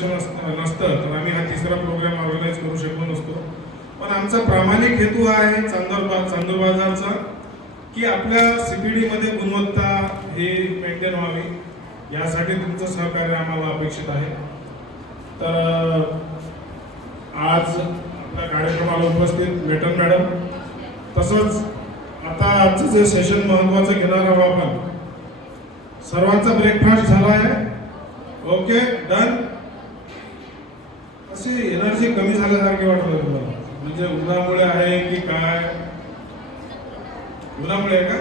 मार्गदर्शन नसतं तर आम्ही हा तिसरा प्रोग्राम ऑर्गनाईज करू शकलो नसतो. पण आमचा प्रामाणिक हेतू हा आहे चांदूर बाजारचा की आपल्या CPD मध्ये गुणवत्ता ही मेंटेन व्हावी, यासाठी तुमचं सहकार्य आम्हाला अपेक्षित आहे. तर आज आपल्या कार्यक्रमाला उपस्थित मेटन मॅडम, तसंच आता आजचं जे सेशन महत्त्वाचं घेणार आहोत आपण, सर्वांचा ब्रेकफास्ट झाला आहे? Okay, done. अशी एनर्जी कमी झाल्यासारखी वाटलं तुम्हाला? म्हणजे उन्हामुळे आहे की काय? उन्हामुळे आहे का?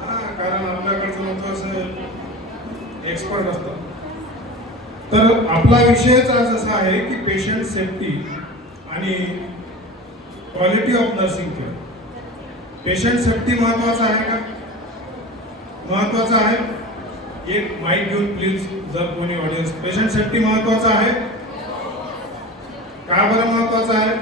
हां, कारण आपल्याकडचं लोक असं एक्सपर्ट असतं. तर आपला विषयच आज असा आहे की पेशंट सेफ्टी आणि quality of nursing care. Patient safety महत्वाचा आहे का? महत्वाचा आहे. एक माईक घेऊन प्लीज, जर कोणी ऑडियन्स, पेशंट सेफ्टी महत्वाचा आहे का? बरं महत्वाचा आहे.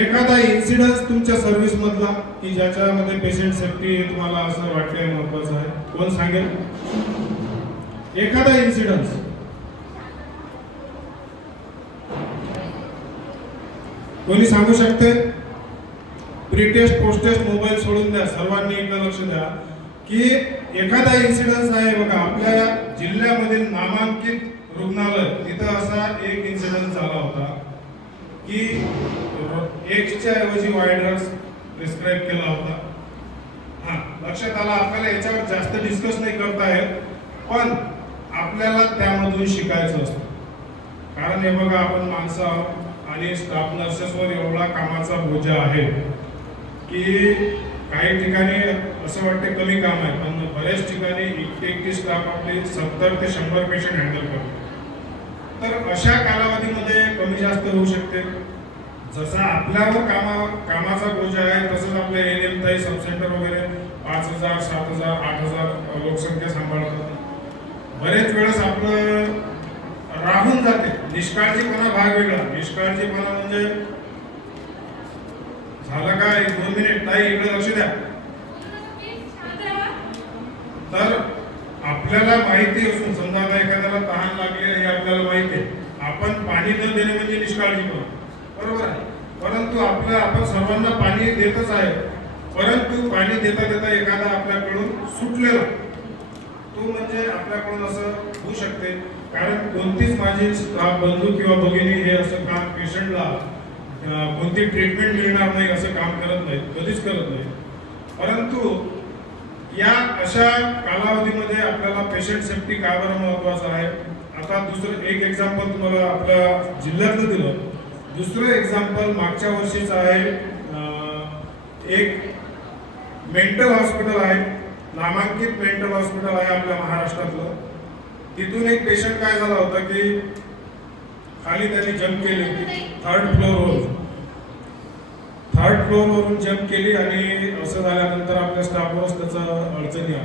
एखादा इन्सिडन्स तुमच्या सर्व्हिस मधला की ज्याच्यामध्ये पेशंट सेफ्टी हे तुम्हाला असं वाटतंय महत्वाचं आहे, कोण सांगेल? एखादा इन्सिडन्स कोणी सांगू शकते? Pre test post test mobile सोडून द्या, सर्वांनी एकदा लक्ष द्या की एखादा इन्सिडन्स आहे बघा आपल्या जिल्ह्यामधील नामांकित रुग्णालय, तिथं असा एक इन्सिडन्स झाला होता की एक्सच्या ऐवजी वाय ड्रग्स प्रिस्क्राईब केला होता. हा, लक्षात आला. आपल्याला याच्यावर जास्त डिस्कस नाही करता येत, पण आपल्याला त्यामधून शिकायचं असतं. कारण हे बघा, आपण माणसं आहोत आणि स्टाफ नर्सेसवर एवढा कामाचा बोजा आहे की काही ठिकाणी असं वाटते कमी काम आहे, पण बऱ्याच ठिकाणी एकटी स्टाफ आपले 70 ते 100 पेशंट हँडल करतो. तर अशा कालावधीमध्ये कमी जास्त होऊ शकते. जसा आपल्यावर कामाचा बोजा आहे तसंच आपल्या ANM ताई सब सेंटर वगैरे 5000, 7000, 8000 लोकसंख्या सांभाळतात. बरेच वेळेस आपलं राहून जाते. निष्काळजीपणा भाग वेगळा. निष्काळजीपणा म्हणजे झालं काय, 2 मिनिट ताई इकडे लक्ष द्या. तर आपल्याला माहिती असून समजा आता एखाद्याला तहान लागली हे आपल्याला माहिती आहे, आपण पाणी न देणे म्हणजे निष्काळजीपणा, बरोबर आहे. परंतु आपण सर्वांना पाणी देतच आहे, परंतु पाणी देता देता एखादा आपल्याकडून सुटलेला, तो म्हणजे आपल्याकडून असं होऊ शकते. कारण कोणतीच माझी बंधू किंवा भगिनी हे असं काम पेशंटला कोणती ट्रीटमेंट मिळणार नाही असं काम करत नाही, कधीच करत नाही. परंतु या अशा कालावधीमध्ये आपल्याला पेशंट सेफ्टी का बरं महत्वाचं आहे. आता दुसरं एक एक्झाम्पल तुम्हाला आपल्या जिल्ह्यातलं दिलं. दुसरं एक्झाम्पल मागच्या वर्षीचं आहे. एक मेंटल हॉस्पिटल आहे, नामांकित मेंटल हॉस्पिटल आहे आपल्या महाराष्ट्रातलं. तिथून एक पेशंट काय झाला होता की खाली त्यांनी जम्प केली होती, थर्ड फ्लोअरवरून जम्प केली आणि असं झाल्यानंतर आपल्या स्टाफवरच त्याचा अडचणी आल्या.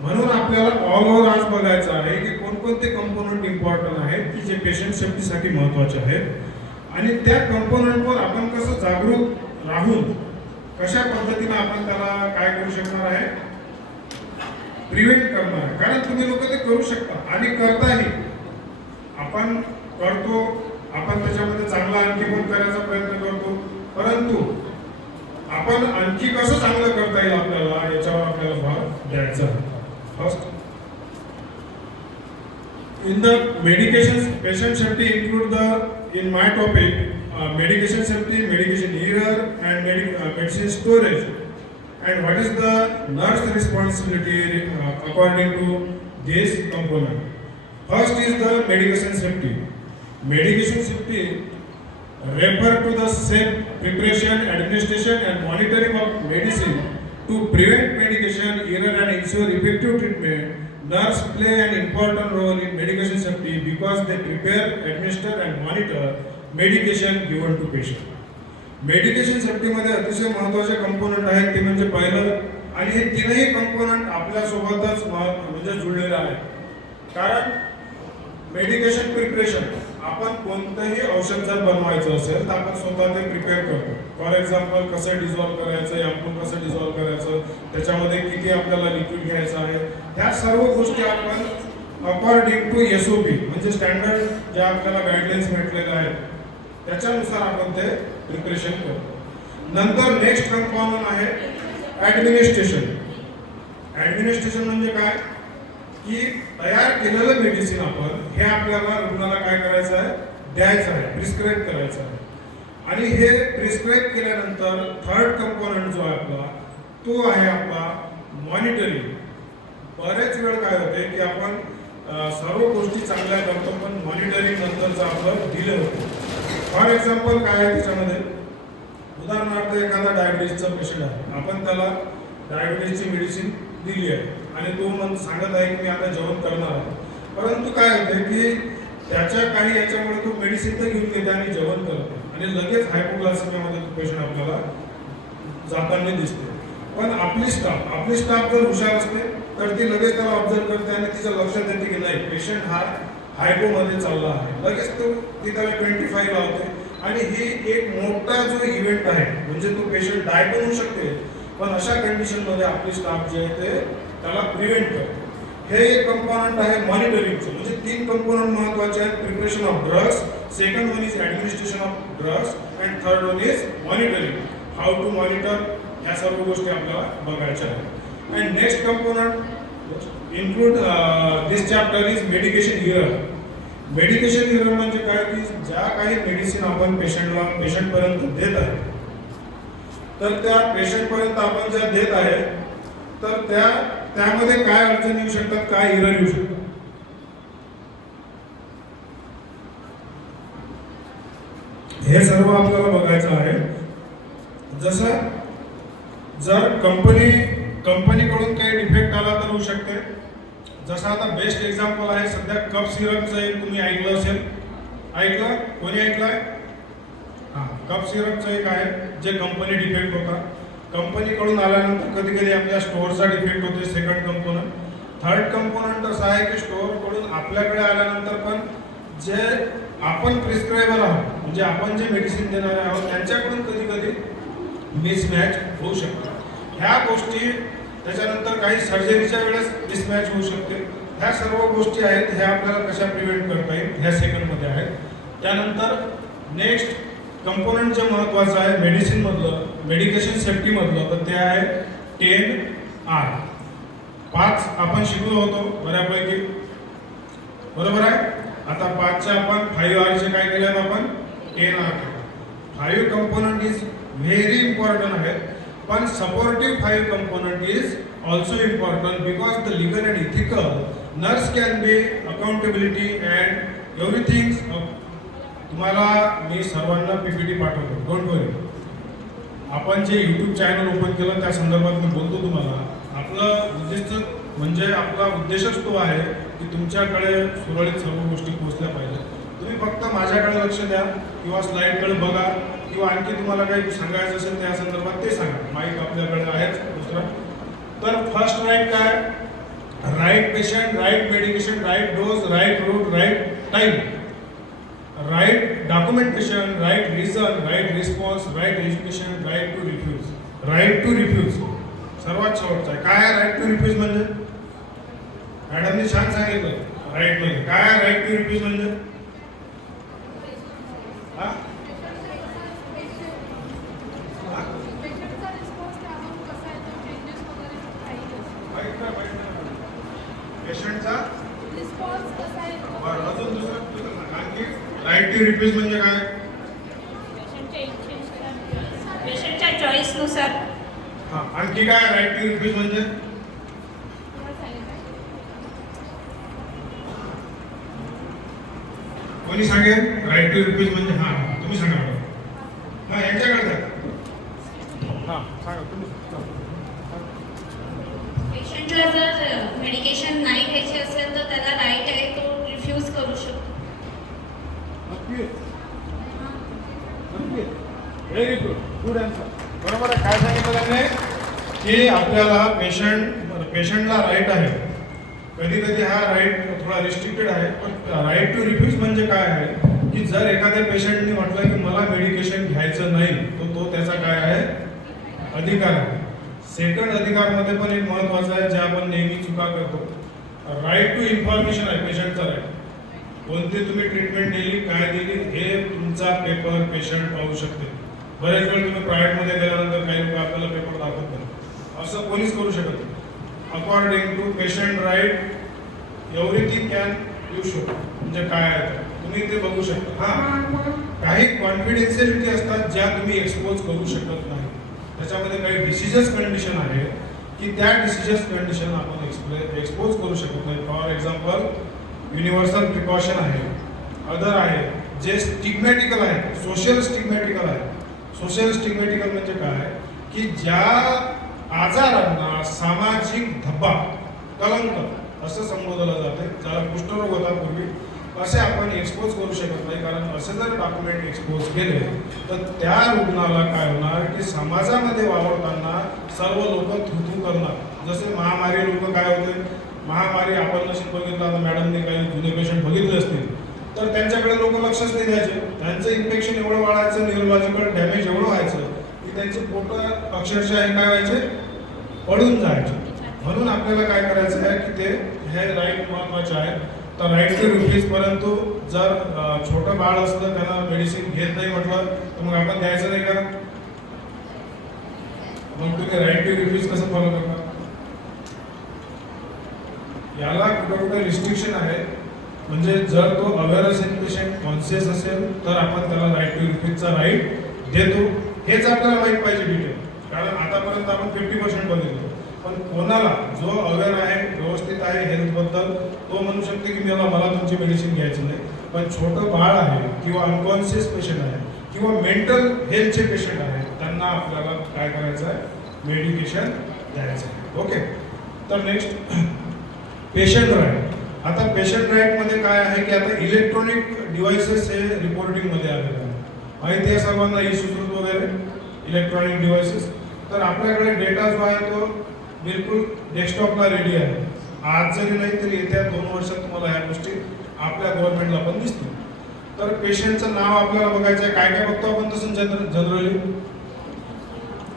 म्हणून आपल्याला ऑल ओव्हर आज बघायचं आहे की कोणकोणते कंपोनंट इम्पॉर्टंट आहेत की जे पेशंट सेफ्टीसाठी महत्वाचे आहेत आणि त्या कंपोनंटवर आपण कसं जागरूक राहून कशा पद्धतीने आपण त्याला काय करू शकणार आहे, प्रिव्हेंट करणार आहे. कारण तुम्ही लोक ते करू शकता आणि करताही. आपण करतो, आपण त्याच्यामध्ये चांगला आणखी पण करायचा प्रयत्न करतो, परंतु आपण आणखी कसं चांगलं करता येईल आपल्याला याच्यावर आपल्याला भार द्यायचा आहे. First, in the medication patient safety include in my topic medication safety, medication error and medicine storage, and what is the nurse responsibility according to this component. First is the medication safety. Medication safety refer to the safe preparation, administration and monitoring of medicine to prevent medication error and ensure effective treatment. Nurse play an important role in medication safety because they prepare, administer and monitor medication given to patient. Medication safety मध्ये अतिशय महत्त्वाचे component आहेत ते म्हणजे पहिलं, आणि हे तीनही कंपोनंट आपल्या सोबतच म्हणजे जुळलेले आहेत. कारण मेडिकेशन प्रिपरेशन, आपण कोणतंही औषध जर बनवायचं असेल तर आपण स्वतः ते प्रिपेअर करतो. फॉर एक्झाम्पल कसं डिझॉल्व्ह करायचं, एम्पूल कसं डिझॉल्व्ह करायचं, त्याच्यामध्ये किती आपल्याला लिक्विड घ्यायचं आहे, ह्या सर्व गोष्टी आपण अकॉर्डिंग टू SOP म्हणजे स्टँडर्ड जे आपल्याला गाईडलाईन्स भेटलेले आहेत त्याच्यानुसार आपण ते प्रिपरेशन करतो. नंतर नेक्स्ट कंपोनंट आहे ॲडमिनिस्ट्रेशन. ॲडमिनिस्ट्रेशन म्हणजे काय की तयार केलेलं मेडिसिन आपण हे आपल्याला रुग्णाला काय करायचं आहे, द्यायचं आहे, प्रिस्क्राईब करायचं आहे. आणि हे प्रिस्क्राईब केल्यानंतर थर्ड कंपोनंट जो आहे आपला तो आहे आपला मॉनिटरिंग. बरेच वेळ काय होते की आपण सर्व गोष्टी चांगल्या करतो पण मॉनिटरिंग नंतरचं आपलं डिले होतं. फॉर एक्झाम्पल काय आहे त्याच्यामध्ये, उदाहरणार्थ एखादा डायबिटीजचा पेशंट आहे, आपण त्याला डायबिटीजची मेडिसिन दिली आहे आणि तो सांगत आहे की मी आता जेवण करणार आहे. परंतु काय होते की त्याच्या काही याच्यामुळे तो मेडिसिन तर घेऊन घेते आणि जेवण करतो आणि लगेच हायपोग्लायसेमियामध्ये तो पेशंट आपल्याला जाताना दिसते. पण आपली स्टाफ जर हुशार असते तर ती लगेच त्याला ऑब्झर्व करते आणि तिचं लक्षात येते की नाही पेशंट हा हायपोमध्ये चालला आहे. लगेच तो ती त्याला 25 लावते आणि ही एक मोठा जो इव्हेंट आहे म्हणजे तो पेशंट डाय पण होऊ शकते. पण अशा कंडिशनमध्ये आपली स्टाफ जे आहे ते त्याला प्रिव्हेंट करते. हे एक कंपोनंट आहे मॉनिटरिंगचं. म्हणजे 3 कंपोनंट महत्त्वाचे आहेत, preparation of drugs, second one is administration of drugs and third one is monitoring. How to monitor या सर्व गोष्टी आपल्याला बघायच्या आहेत. And next component include this chapter is medication error. Medication error म्हणजे काय की ज्या काही मेडिसिन आपण पेशंटपर्यंत देत आहे तर त्या पेशंटपर्यंत आपण ज्या देत आहे तर त्यामध्ये काय अडचणी येऊ शकतात, काय इरर येऊ शकतात. हे सर्व आपल्याला बघायचं आहे. जसं जर कंपनीकडून काही डिफेक्ट आला तर होऊ शकते. जसं आता बेस्ट एक्झाम्पल आहे सध्या कप सिरपचं एक तुम्ही ऐकलं असेल. ऐकलं कोणी ऐकलंय? हां, कप सिरपचं एक आहे जे कंपनी डिफेक्ट होता. कंपनीकडून आल्यानंतर कधी कधी आपल्या स्टोअरचा डिफेक्ट होते. Second component. थर्ड कंपोनंट असं आहे की स्टोअरकडून आपल्याकडे आल्यानंतर पण जे आपण प्रिस्क्रायबर आहोत म्हणजे आपण जे मेडिसिन देणारे आहोत त्यांच्याकडून कधी कधी मिसमॅच होऊ शकतो. ह्या गोष्टी त्याच्यानंतर काही सर्जरीच्या वेळेस मिसमॅच होऊ शकते. ह्या सर्व गोष्टी आहेत ह्या आपल्याला कशा प्रिव्हेंट करता येईल ह्या सेकंडमध्ये आहेत. त्यानंतर नेक्स्ट कंपोनंट जे महत्त्वाचं आहे मेडिसिनमधलं, मेडिकेशन सेफ्टीमधलं तर ते आहे 10R. 5 आपण शिकलो होतो बऱ्यापैकी, बरोबर आहे. आता 5चे आपण 5Rचे काय केले आपण 10R केलं. 5 कंपोनंट इज व्हेरी इम्पॉर्टंट आहेत. पण supportive 5 component is also important because the legal and ethical nurse can be accountability and everything. तुम्हाला मी सर्वांना PPT पाठवतो, डोंट वरी. आपण जे यूट्यूब चॅनल ओपन केलं त्या संदर्भात मी बोलतो तुम्हाला. आपलं उद्देश म्हणजे आपला उद्देशच तो आहे की तुमच्याकडे सुरळीत सर्व गोष्टी पोहोचल्या पाहिजे. तुम्ही फक्त माझ्याकडे लक्ष द्या किंवा स्लाईडकडे बघा किंवा आणखी तुम्हाला काही सांगायचं असेल त्या संदर्भात ते सांगा. माईक आपल्याकडे आहेच. दुसरं तर फर्स्ट राईट काय, right patient, right medication, right dose, right route, right time, right documentation, right reason, right response, right education, right to refuse. Right to refuse सर्वात शेवटचा आहे. काय आहे राईट टू रिफ्यूज म्हणजे? मॅडमने छान सांगितलं. राईट म्हणजे काय, राईट टू रिफ्यूज म्हणजे पेशंटचा रिस्पॉन्स कसा आहे. बरं, अजून दुसरं आणखी राईट टू रिफ्यूज म्हणजे काय? पेशंटच्या चॉईसनुसार. हां, आणखी काय राईट टू रिफ्यूज म्हणजे? कोणी सांगेल राईट टू रिफ्यूज म्हणजे? हां, तुम्ही सांगा. हां, यांच्याकडे जा. हां, सांगा तुम्ही. पेशंटला जर मेडिकेशन नाही घ्यायची असेल तर त्याला राईट आहे तो रिफ्यूज करू शकतो. Very good, good answer. बरोबर आहे. काय सांगितलं त्यांनी की आपल्याला पेशंटला राईट आहे. कधी कधी हा राईट थोडा रिस्ट्रिक्टेड आहे. पण राईट टू रिफ्यूज म्हणजे काय आहे की जर एखाद्या पेशंटने म्हटलं की मला मेडिकेशन घ्यायचं नाही तर तो त्याचा काय आहे अधिकार आहे. सेकंड अधिकारमध्ये पण एक महत्त्वाचं आहे जे आपण नेहमी चुका करतो राईट टू इन्फॉर्मेशन आहे पेशंटचा राईट. कोणती तुम्ही ट्रीटमेंट दिली, काय दिली, हे तुमचा पेपर पेशंट पाहू शकते. बरेच वेळ तुम्ही प्रायव्हेटमध्ये गेल्यानंतर काही लोक आपल्याला पेपर दाखवत नाही, असं कोणीच करू शकत नाही. According to patient right everything can you show. म्हणजे काय आहे ते तुम्ही ते बघू शकता. हां, काही कॉन्फिडेन्शियलिटी असतात ज्या तुम्ही एक्सपोज करू शकत नाही. त्याच्यामध्ये काही डिसिजस कंडिशन आहे की त्या डिसिजस कंडिशन आपण एक्सपोज करू शकत नाही. फॉर एक्झाम्पल युनिव्हर्सल प्रिकॉशन आहे, अदर आहे जे स्टिग्मॅटिकल आहे, सोशल स्टिग्मॅटिकल आहे. सोशल स्टिग्मॅटिकल म्हणजे काय की ज्या आजारांना सामाजिक धब्बा, कलंक असं संबोधलं जाते, ज्याला कुष्ठरोग होता पूर्वी, असे आपण एक्सपोज करू शकत नाही. कारण असे जर डॉक्युमेंट एक्सपोज केले तर त्या रुग्णाला काय होणार की समाजामध्ये वावरताना सर्व लोक थुथू करणार. जसे महामारी लोक काय होते, महामारी आपण नशीब बघितलं, आता मॅडमने काही जुने पेशंट बघितले असतील तर त्यांच्याकडे लोक लक्षच नाही द्यायचे. त्यांचं इन्फेक्शन एवढं वाढायचं, न्यूरोलॉजिकल डॅमेज एवढं व्हायचं की त्यांचे पोट अक्षरशः हे काय व्हायचे, पडून जायचे. म्हणून आपल्याला काय करायचं आहे की ते हे राईट महत्वाचे आहे. तर राईट टू रिफ्यूज, परंतु जर छोटं बाळ असलं त्यांना मेडिसिन घेत नाही म्हटलं तर मग आपण द्यायचं नाही का? मग तुम्ही राईट टू रिफ्यूज कसं फॉलो करता? याला कुठं कुठं रिस्ट्रिक्शन आहे. म्हणजे जर तो अवेअर असेल, पेशंट कॉन्शियस असेल तर आपण त्याला राईट टू रिफ्यूजचा राईट देतो. हेच आपल्याला माहीत पाहिजे डिटेल. कारण आतापर्यंत आपण 50% बघितलं, पण कोणाला जो अवेअर आहे, व्यवस्थित आहे हेल्थबद्दल, तो म्हणू शकते की मला तुमची मेडिसिन घ्यायची नाही. पण छोटं बाळ आहे किंवा अनकॉन्शियस पेशंट आहे किंवा मेंटल हेल्थचे पेशंट आहे, त्यांना आपल्याला काय करायचं आहे, मेडिकेशन द्यायचं आहे. ओके. तर नेक्स्ट पेशंट राईट. आता पेशंट राईटमध्ये काय आहे की आता इलेक्ट्रॉनिक डिव्हाइसेस हे रिपोर्टिंगमध्ये आलेलं आहे. माहिती आहे सर्वांना, ई सुश्रुत वगैरे इलेक्ट्रॉनिक डिव्हाइसेस. तर आपल्याकडे डेटा जो आहे तो बिलकुल डेस्कटॉपला रेडी आहे. आज जरी नाही तरी येत्या 2 वर्षात तुम्हाला ह्या गोष्टी आपल्या गव्हर्नमेंटला पण दिसतील. तर पेशंटचं नाव आपल्याला बघायचं आहे. काय काय बघतो आपण तसं जनरली?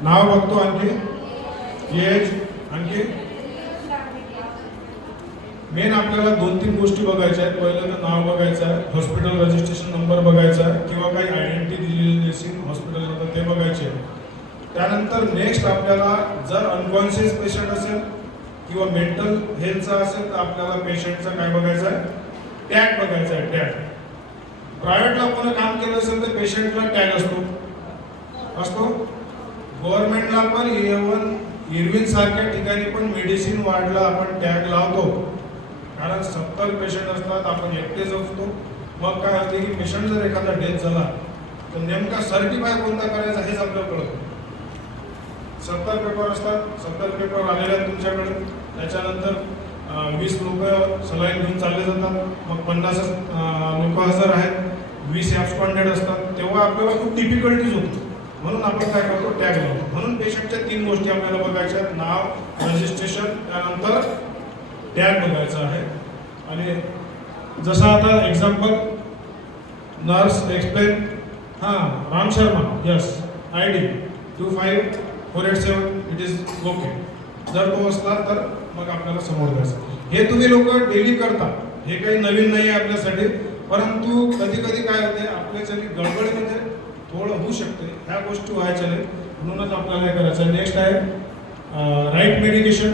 नाव बघतो, आणखी एज, आणखी मेन आपल्याला 2-3 गोष्टी बघायच्या आहेत. पहिलं तर नाव बघायचं आहे, हॉस्पिटल रजिस्ट्रेशन नंबर बघायचा आहे किंवा काही आयडेंटिटी दिलेली असेल हॉस्पिटलमध्ये ते बघायचे आहे. त्यानंतर नेक्स्ट आपल्याला जर अनकॉन्शियस पेशंट असेल किंवा मेंटल हेल्थचा असेल तर आपल्याला पेशंटचं काय बघायचं आहे, टॅग बघायचा आहे. टॅग प्रायव्हेटला कोणी काम केलं असेल तर पेशंटला टॅग असतो. गव्हर्नमेंटला पण इरविन सारख्या ठिकाणी पण मेडिसिन वाढला आपण टॅग लावतो. कारण 70 पेशंट असतात, आपण एकटेच असतो. मग काय होते की पेशंट जर एखादा डेथ झाला तर नेमका सर्टिफाय कोणता करायचा हेच आपल्याला कळत. 70 पेपर असतात, 70 पेपर आलेले आहेत तुमच्याकडे. त्याच्यानंतर 20 लोक सलाईन घेऊन चालले जातात, मग 50 लोक हजर आहेत, 20 ॲब्स्कॉन्डेड असतात. तेव्हा आपल्याला खूप डिफिकल्टीज होतो. म्हणून आपण काय करतो, टॅग लावतो. म्हणून पेशंटच्या 3 गोष्टी आपल्याला बघायच्या आहेत, नाव, रजिस्ट्रेशन, त्यानंतर टॅग बघायचा आहे. आणि जसं आता example nurse explain, Ram Sharma, yes, ID 25487, it is okay. जर तो असला तर मग आपल्याला समोर द्यायचं. हे तुम्ही लोक डेली करता, हे काही नवीन नाही आहे आपल्यासाठी. परंतु कधी कधी काय होते, आपल्यासाठी गडबडीमध्ये थोडं होऊ शकते, ह्या गोष्टी व्हायच्या नाही. म्हणूनच आपल्याला हे करायचं आहे. नेक्स्ट आहे राईट मेडिकेशन.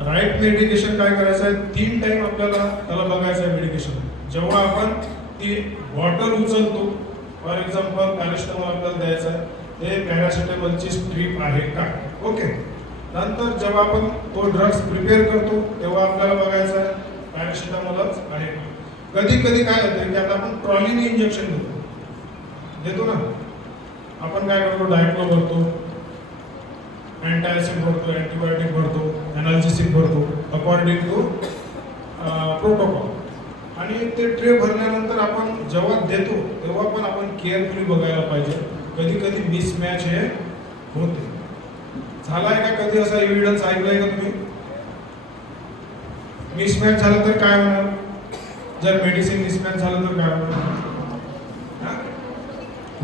राईट मेडिकेशन काय करायचं आहे, 3 टाईम आपल्याला त्याला बघायचं आहे मेडिकेशन. जेव्हा आपण ती बॉटल उचलतो, फॉर एक्झाम्पल पॅरासिटामॉल आपल्याला द्यायचं आहे, हे पॅरासिटामॉलची स्ट्रीप आहे का, ओके. नंतर जेव्हा आपण तो ड्रग्स प्रिपेअर करतो तेव्हा आपल्याला बघायचं आहे पॅरासिटामॉलच आहे का. कधी कधी काय होतं की आता आपण ट्रॉलीने इंजेक्शन देतो ना, आपण काय करतो, डायक्लो भरतो, अँटासिड भरतो, अँटीबायोटिक भरतो, एनाल्जेसिक भरतो, अकॉर्डिंग टू प्रोटोकॉल. आणि ते ट्रे भरल्यानंतर आपण जेव्हा देतो तेव्हा पण आपण केअरफुली बघायला पाहिजे. कधी कधी मिसमॅच हे होते. झालाय का कधी असा एव्हिडन्स ऐकलाय का तुम्ही? मिसमॅच झालं तर काय होणार? जर मेडिसिन मिसमॅच झालं तर काय होणार?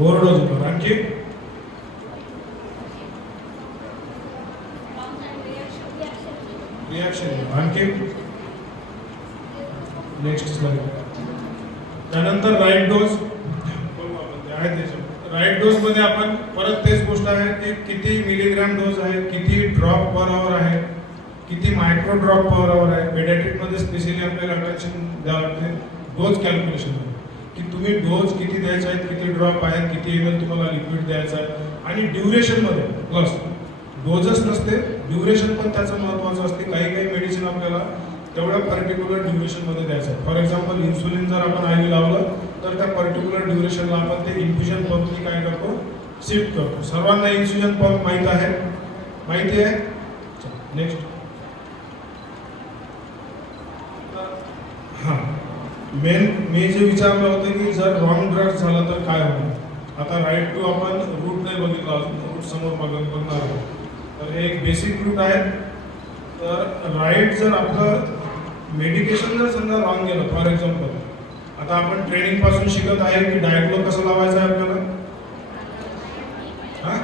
ओव्हरडोज होतो. आणखी रिॲक्शन. आणखी नेक्स्ट स्लाइड. त्यानंतर राईट डोस राईट डोस मध्ये आपण परत तेच गोष्ट आहे की किती मिलीग्राम डोस आहे, किती ड्रॉप पर आवर आहे, किती मायक्रो ड्रॉप पर आवर आहे. पेडियाट्रिक मध्ये स्पेशली आपल्याला अटेन्शन द्यावं लागते डोस कॅल्क्युलेशन की तुम्ही डोस किती द्यायचे आहेत, किती ड्रॉप आहेत, किती ml तुम्हाला लिक्विड द्यायचं आहे. आणि ड्युरेशन मध्ये प्लस डोजच नसते, ड्युरेशन पण त्याचं महत्त्वाचं असते. काही काही मेडिसिन आपल्याला तेवढ्या पर्टिक्युलर ड्युरेशनमध्ये द्यायचं आहे. फॉर एक्झाम्पल इन्सुलिन जर आपण आयव्ही लावलं तर त्या पर्टिक्युलर ड्युरेशनला आपण ते इन्फ्युजन पंपनी काय करतो, शिफ्ट करतो. सर्वांना इन्फ्युजन पंप माहीत आहे, माहिती आहे. नेक्स्ट. हां, मी जे विचारलं होतं की जर रॉंग ड्रग झालं तर काय होणार. आता राईट टू आपण रूट नाही बघितला अजून, रूट समोर बघणार आहोत. तर हे एक बेसिक रूट आहे. तर राईट जर आपलं मेडिकेशन जर समजा रॉंग गेलं, फॉर एक्झाम्पल आता आपण ट्रेनिंग पासून शिकत आहे की डायक्लो कसं लावायचं आहे आपल्याला. हां,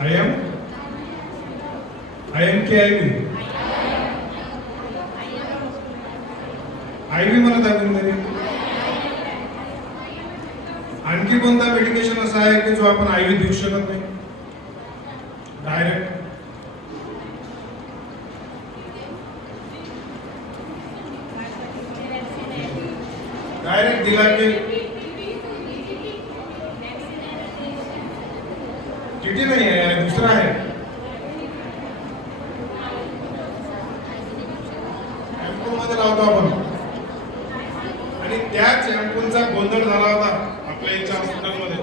आय एम की आयव्ही म्हणत आहे कोणतरी. आणखी कोणता मेडिकेशन असं आहे की जो आपण आयव्ही देऊ शकत नाही डायरेक्ट. डायरेक्ट दिला की टीटी नाही आहे, दुसरा आहे एम्पूल मध्ये लावतो आपण. आणि त्याच एम्पूलचा गोंधळ झाला होता आपल्या इथच्या हॉस्पिटलमध्ये.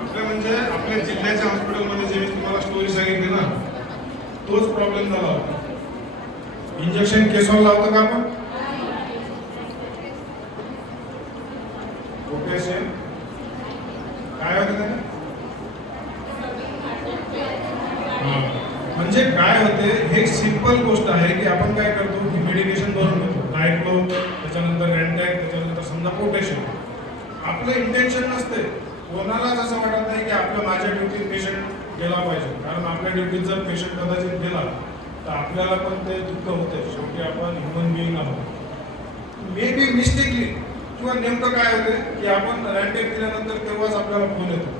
आपल्या म्हणजे आपल्या जिल्ह्याच्या हॉस्पिटलमध्ये जे मी तुम्हाला स्टोरी सांगितली ना, तोच प्रॉब्लेम झाला होता. इंजेक्शन केसवर लावतो का आपण, पोटॅशियम काय होतं त्याने. म्हणजे काय होते, हे एक सिंपल गोष्ट आहे की आपण काय करतो की मेडिकेशन भरून घेतो, डायक्लो, त्याच्यानंतर रॅन्टॅक, त्याच्यानंतर समजा पोटॅशियम. आपलं इंटेन्शन नसते, कोणालाच असं वाटत नाही की आपलं माझ्या ड्युटीत पेशंट गेला पाहिजे. कारण आपल्या ड्युटीत जर पेशंट कदाचित गेला तर आपल्याला पण ते दुःख होते. शेवटी आपण ह्युमन बिईंग आहोत. मे बी मिस्टेकली किंवा नेमकं काय होते की आपण रॅन्टेक दिल्यानंतर तेव्हाच आपल्याला फोन येतो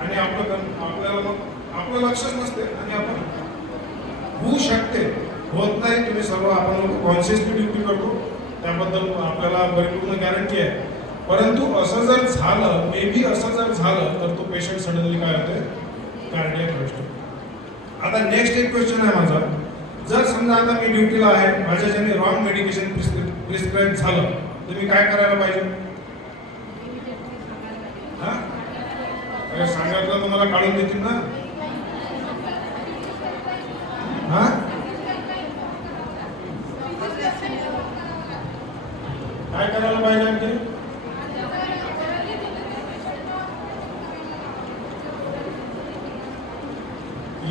आणि आपल्याला मग आपलं लक्षच नसते आणि आपण होऊ शकते, होत नाही. तुम्ही सर्व आपण लोक कॉन्शियसली ड्युटी करतो, त्याबद्दल आपल्याला परिपूर्ण गॅरंटी आहे. परंतु असं जर झालं, मे बी असं जर झालं तर तो पेशंट सडनली काय होते, कार्डियक अरेस्ट. आता नेक्स्ट एक क्वेश्चन आहे माझा. जर समजा आता मी ड्युटीला आहे, माझ्याच्याने रॉंग मेडिकेशन प्रिस्क्राईब झालं तर मी काय करायला पाहिजे. हां, अरे सांगितलं तर मला काढून देतील ना. हां, काय करायला पाहिजे आणखी.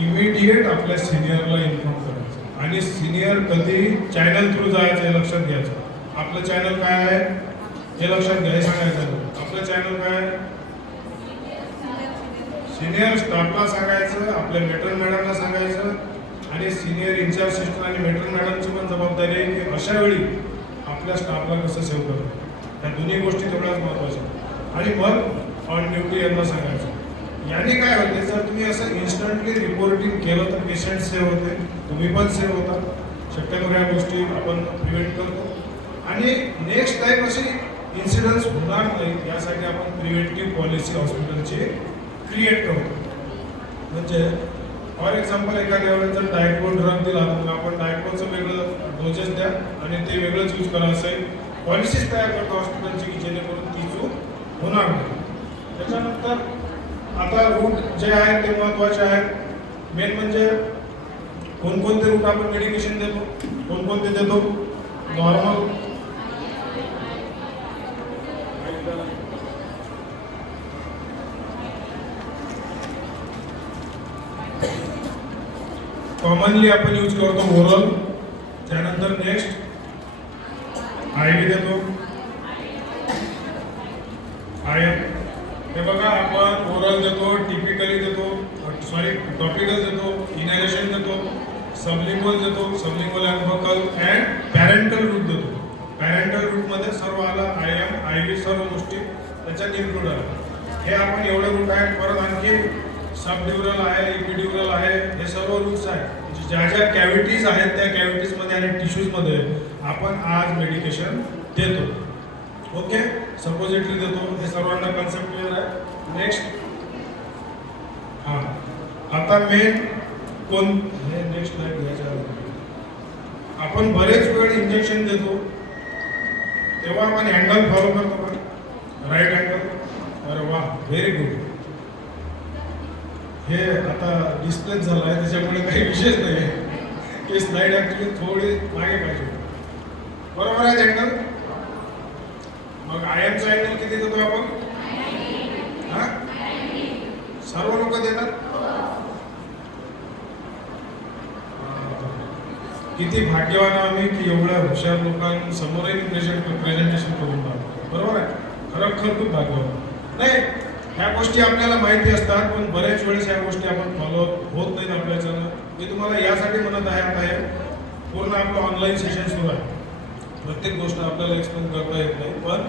इमिडिएट आपल्या सिनियरला इन्फॉर्म करायचं. आणि सिनियर कधी चॅनल थ्रू जायचं हे लक्षात घ्यायचं. आपलं चॅनल काय आहे हे लक्षात घ्या, हे सांगायचं. आपलं चॅनल काय आहे, सिनियर स्टाफला सांगायचं, आपल्या मेट्रन मॅडमला सांगायचं. आणि सिनियर इन्चार्ज सिस्टर आणि मेट्रन मॅडमची पण जबाबदारी आहे की अशा वेळी आपल्या स्टाफला कसं सेव्ह करावं. त्या दोन्ही गोष्टी तेवढ्याच महत्त्वाच्या. आणि मग ऑन ड्युटी यांना सांगायचं. याने काय होते, जर तुम्ही असं इन्स्टंटली रिपोर्टिंग केलं तर पेशंट सेव्ह होते, तुम्ही पण सेव्ह होता. शक्यतो या गोष्टी आपण प्रिव्हेंट करतो. आणि नेक्स्ट टाईम असे इन्सिडन्स होणार नाहीत यासाठी आपण प्रिव्हेंटिव्ह पॉलिसी हॉस्पिटलची क्रिएट करतो. म्हणजे फॉर एक्झाम्पल एखाद्या वेळेस जर डायक्लो ड्रग दिला तर आपण डायक्लोचं वेगळं डोजेस द्या आणि ते वेगळंच यूज करा, असं पॉलिसीज तयार करतो हॉस्पिटलची की जेणेकरून ती चूक होणार नाही. त्याच्यानंतर आता रूट जे आहेत ते महत्त्वाचे आहेत. मेन म्हणजे कोणकोणते रूट आपण मेडिकेशन देतो, कोणकोणते देतो. नॉर्मल कॉमनली आपण यूज करतो ओरल. त्यानंतर नेक्स्ट आयव्ही देतो. हे बघा, आपण ओरल देतो, टिपिकली देतो, सॉरी टॉपिकल देतो, इनहेलेशन देतो, सबलिंग्वल देतो, सबलिंग्वल अॅल्बोकल अँड पॅरेंटल रूट देतो. पॅरेंटल रूटमध्ये सर्व आलं, IM, IV सर्व गोष्टी त्याच्यात इन्क्लूड आलं. हे आपण एवढे रूट आहेत. परत आणखी सबड्युरल आहे, इपिड्युरल आहे, हे सर्व रूट्स आहेत. म्हणजे ज्या ज्या कॅव्हिटीज आहेत त्या कॅव्हिटीजमध्ये आणि टिश्यूजमध्ये आपण आज मेडिकेशन देतो. ओके, सपोजिटरी देतो. हे सर्वांना कन्सेप्ट क्लिअर आहे. नेक्स्ट, हां आता मेन कोण हे नेक्स्ट लाईट घ्यायच्या आपण बरेच वेळ इंजेक्शन देतो तेव्हा आपण अँगल फॉलो करतो का? Right angle. अरे वा, व्हेरी गुड. हे आता डिस्प्लेच झालं आहे त्याच्यामुळे काही विशेष नाही आहे. ही स्लाईड ॲक्च्युली थोडी मागे पाहिजे. बरोबर आहे अँगल. मग IMचा अँगल किती देतो आपण? हां, सर्व लोक देतात. किती भाग्यवान आम्ही की एवढ्या हुशार लोकांसमोरही प्रेझेंटेशन करून पाहतो. बरोबर आहे, खरोखर खूप भाग्यवान. नाही, ह्या गोष्टी आपल्याला माहिती असतात पण बऱ्याच वेळेस ह्या गोष्टी आपण फॉलो होत नाहीत आपल्याच्यानं. मी तुम्हाला यासाठी म्हणत आहे, आता हे पूर्ण आपलं ऑनलाईन सेशन सुरू आहे. प्रत्येक गोष्ट आपल्याला एक्सप्लेन करता येत नाही, पण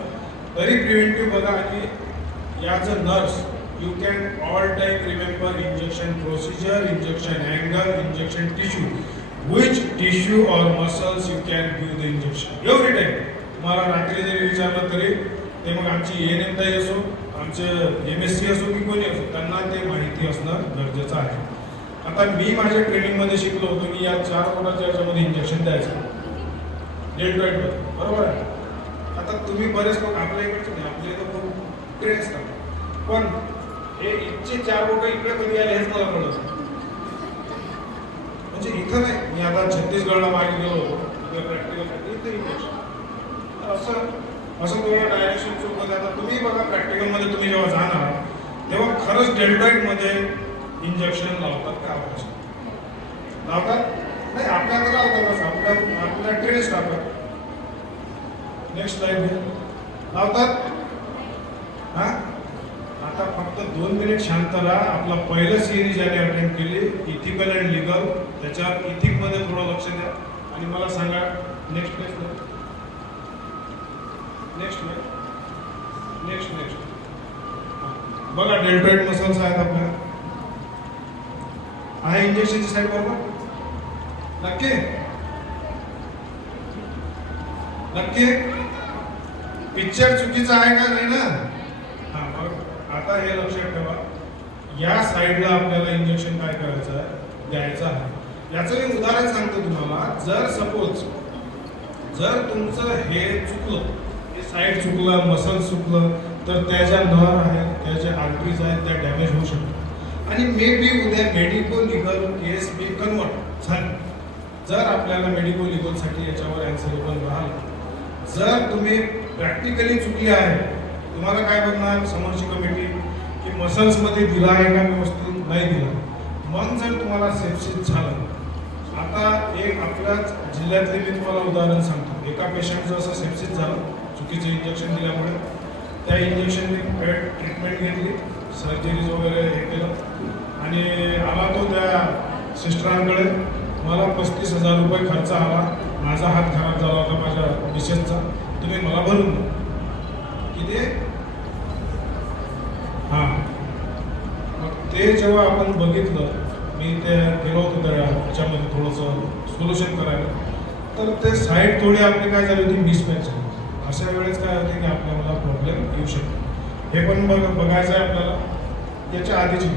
तरी प्रिव्हेंटिव्ह बघा. आणि as a nurse you can all time remember injection procedure, injection angle, injection tissue, which tissue or muscles you can give the injection every time. तुम्हाला रात्री जरी विचारलं तरी ते मग आमची ANM ताई असो, आमचे MSc असो की कोणी असो, त्यांना ते माहिती असणं गरजेचं आहे. आता मी माझ्या ट्रेनिंगमध्ये शिकलो होतो की या 4 बोटाच्या याच्यामध्ये इंजेक्शन द्यायचं डेल्टॉइडमध्ये. बरोबर आहे. आता तुम्ही बरेच लोक आपल्या इकडचे नाही, आपल्या इथं खूप ट्रेन असतात, पण हे इथचे 4 बोटं इकडे कधी आले हेच मला कळत. म्हणजे इथं नाही, मी आता छत्तीसगडला मागे गेलो होतो प्रॅक्टिकलसाठी, इथे इंजेक्शन असं तुम्हाला डायरेक्शन चूक होते. आता तुम्ही बघा प्रॅक्टिकलमध्ये तुम्ही जेव्हा जाणार तेव्हा खरंच डेल्टॉइडमध्ये इंजेक्शन लावतात का? लावतात नाही, आपल्याला लावतात, आपल्या ट्रेस टाकतात. नेक्स्ट लाईन लावतात. हां, आता फक्त 2 मिनिट शांत राहा. आपला पहिलं सिरीज ज्याने अटेम्प्ट केली इथिकल अँड लिगल, त्याच्यावर इथिकमध्ये थोडं लक्ष द्या आणि मला सांगा नेक्स्ट बघा डेल्टॉइड मसल्स आहेत आपल्या. आहे इंजेक्शनची साईड बरोबर? नक्की पिक्चर चुकीचा आहे का? नाही ना. हां, बरोबर. आता हे लक्षात ठेवा, या साईडला आपल्याला इंजेक्शन काय करायचं आहे? द्यायचं आहे. याचं मी उदाहरण सांगतो तुम्हाला. जर सपोज जर तुमचं हे चुकलं, हे साईड चुकलं, मसल चुकलं, तर त्याच्या नर आहेत, त्याच्या आर्टरीज आहेत, त्या डॅमेज होऊ शकतात आणि मे बी उद्या मेडिको लिगल केस बी कन्वर्ट झाली. जर आपल्याला मेडिको लिगलसाठी याच्यावर ॲन्सरेबल राहिलं, जर तुम्ही प्रॅक्टिकली चुकले आहे, तुम्हाला काय बघणार समोरची कमिटी की मसल्समध्ये दिला आहे का व्यवस्थित, नाही दिला. मग जर तुम्हाला सेप्सिस झालं, आता एक आपल्याच जिल्ह्यातले मी तुम्हाला उदाहरण सांगतो. एका पेशंटचं असं सेप्सिस झालं चुकीचं इंजेक्शन दिल्यामुळे. त्या इंजेक्शनने ट्रीटमेंट घेतली, सर्जरीज वगैरे हे केलं आणि आला तो त्या सिस्टरांकडे. मला 35,000 रुपये खर्च आला. माझा हात खराब झाला होता माझ्या मिसेसचा, तुम्ही मला भरून द्या. किती? हां, मग ते जेव्हा आपण बघितलं, मी ते गेलो होतो त्याच्यामध्ये थोडंसं सोल्युशन करायला, तर ते साईड थोडी आपली काय झाली होती, मिसमॅच झाली. अशा वेळेस काय होते की आपल्याला प्रॉब्लेम येऊ शकतो. हे पण बघायचं आहे आपल्याला. याच्या आधीची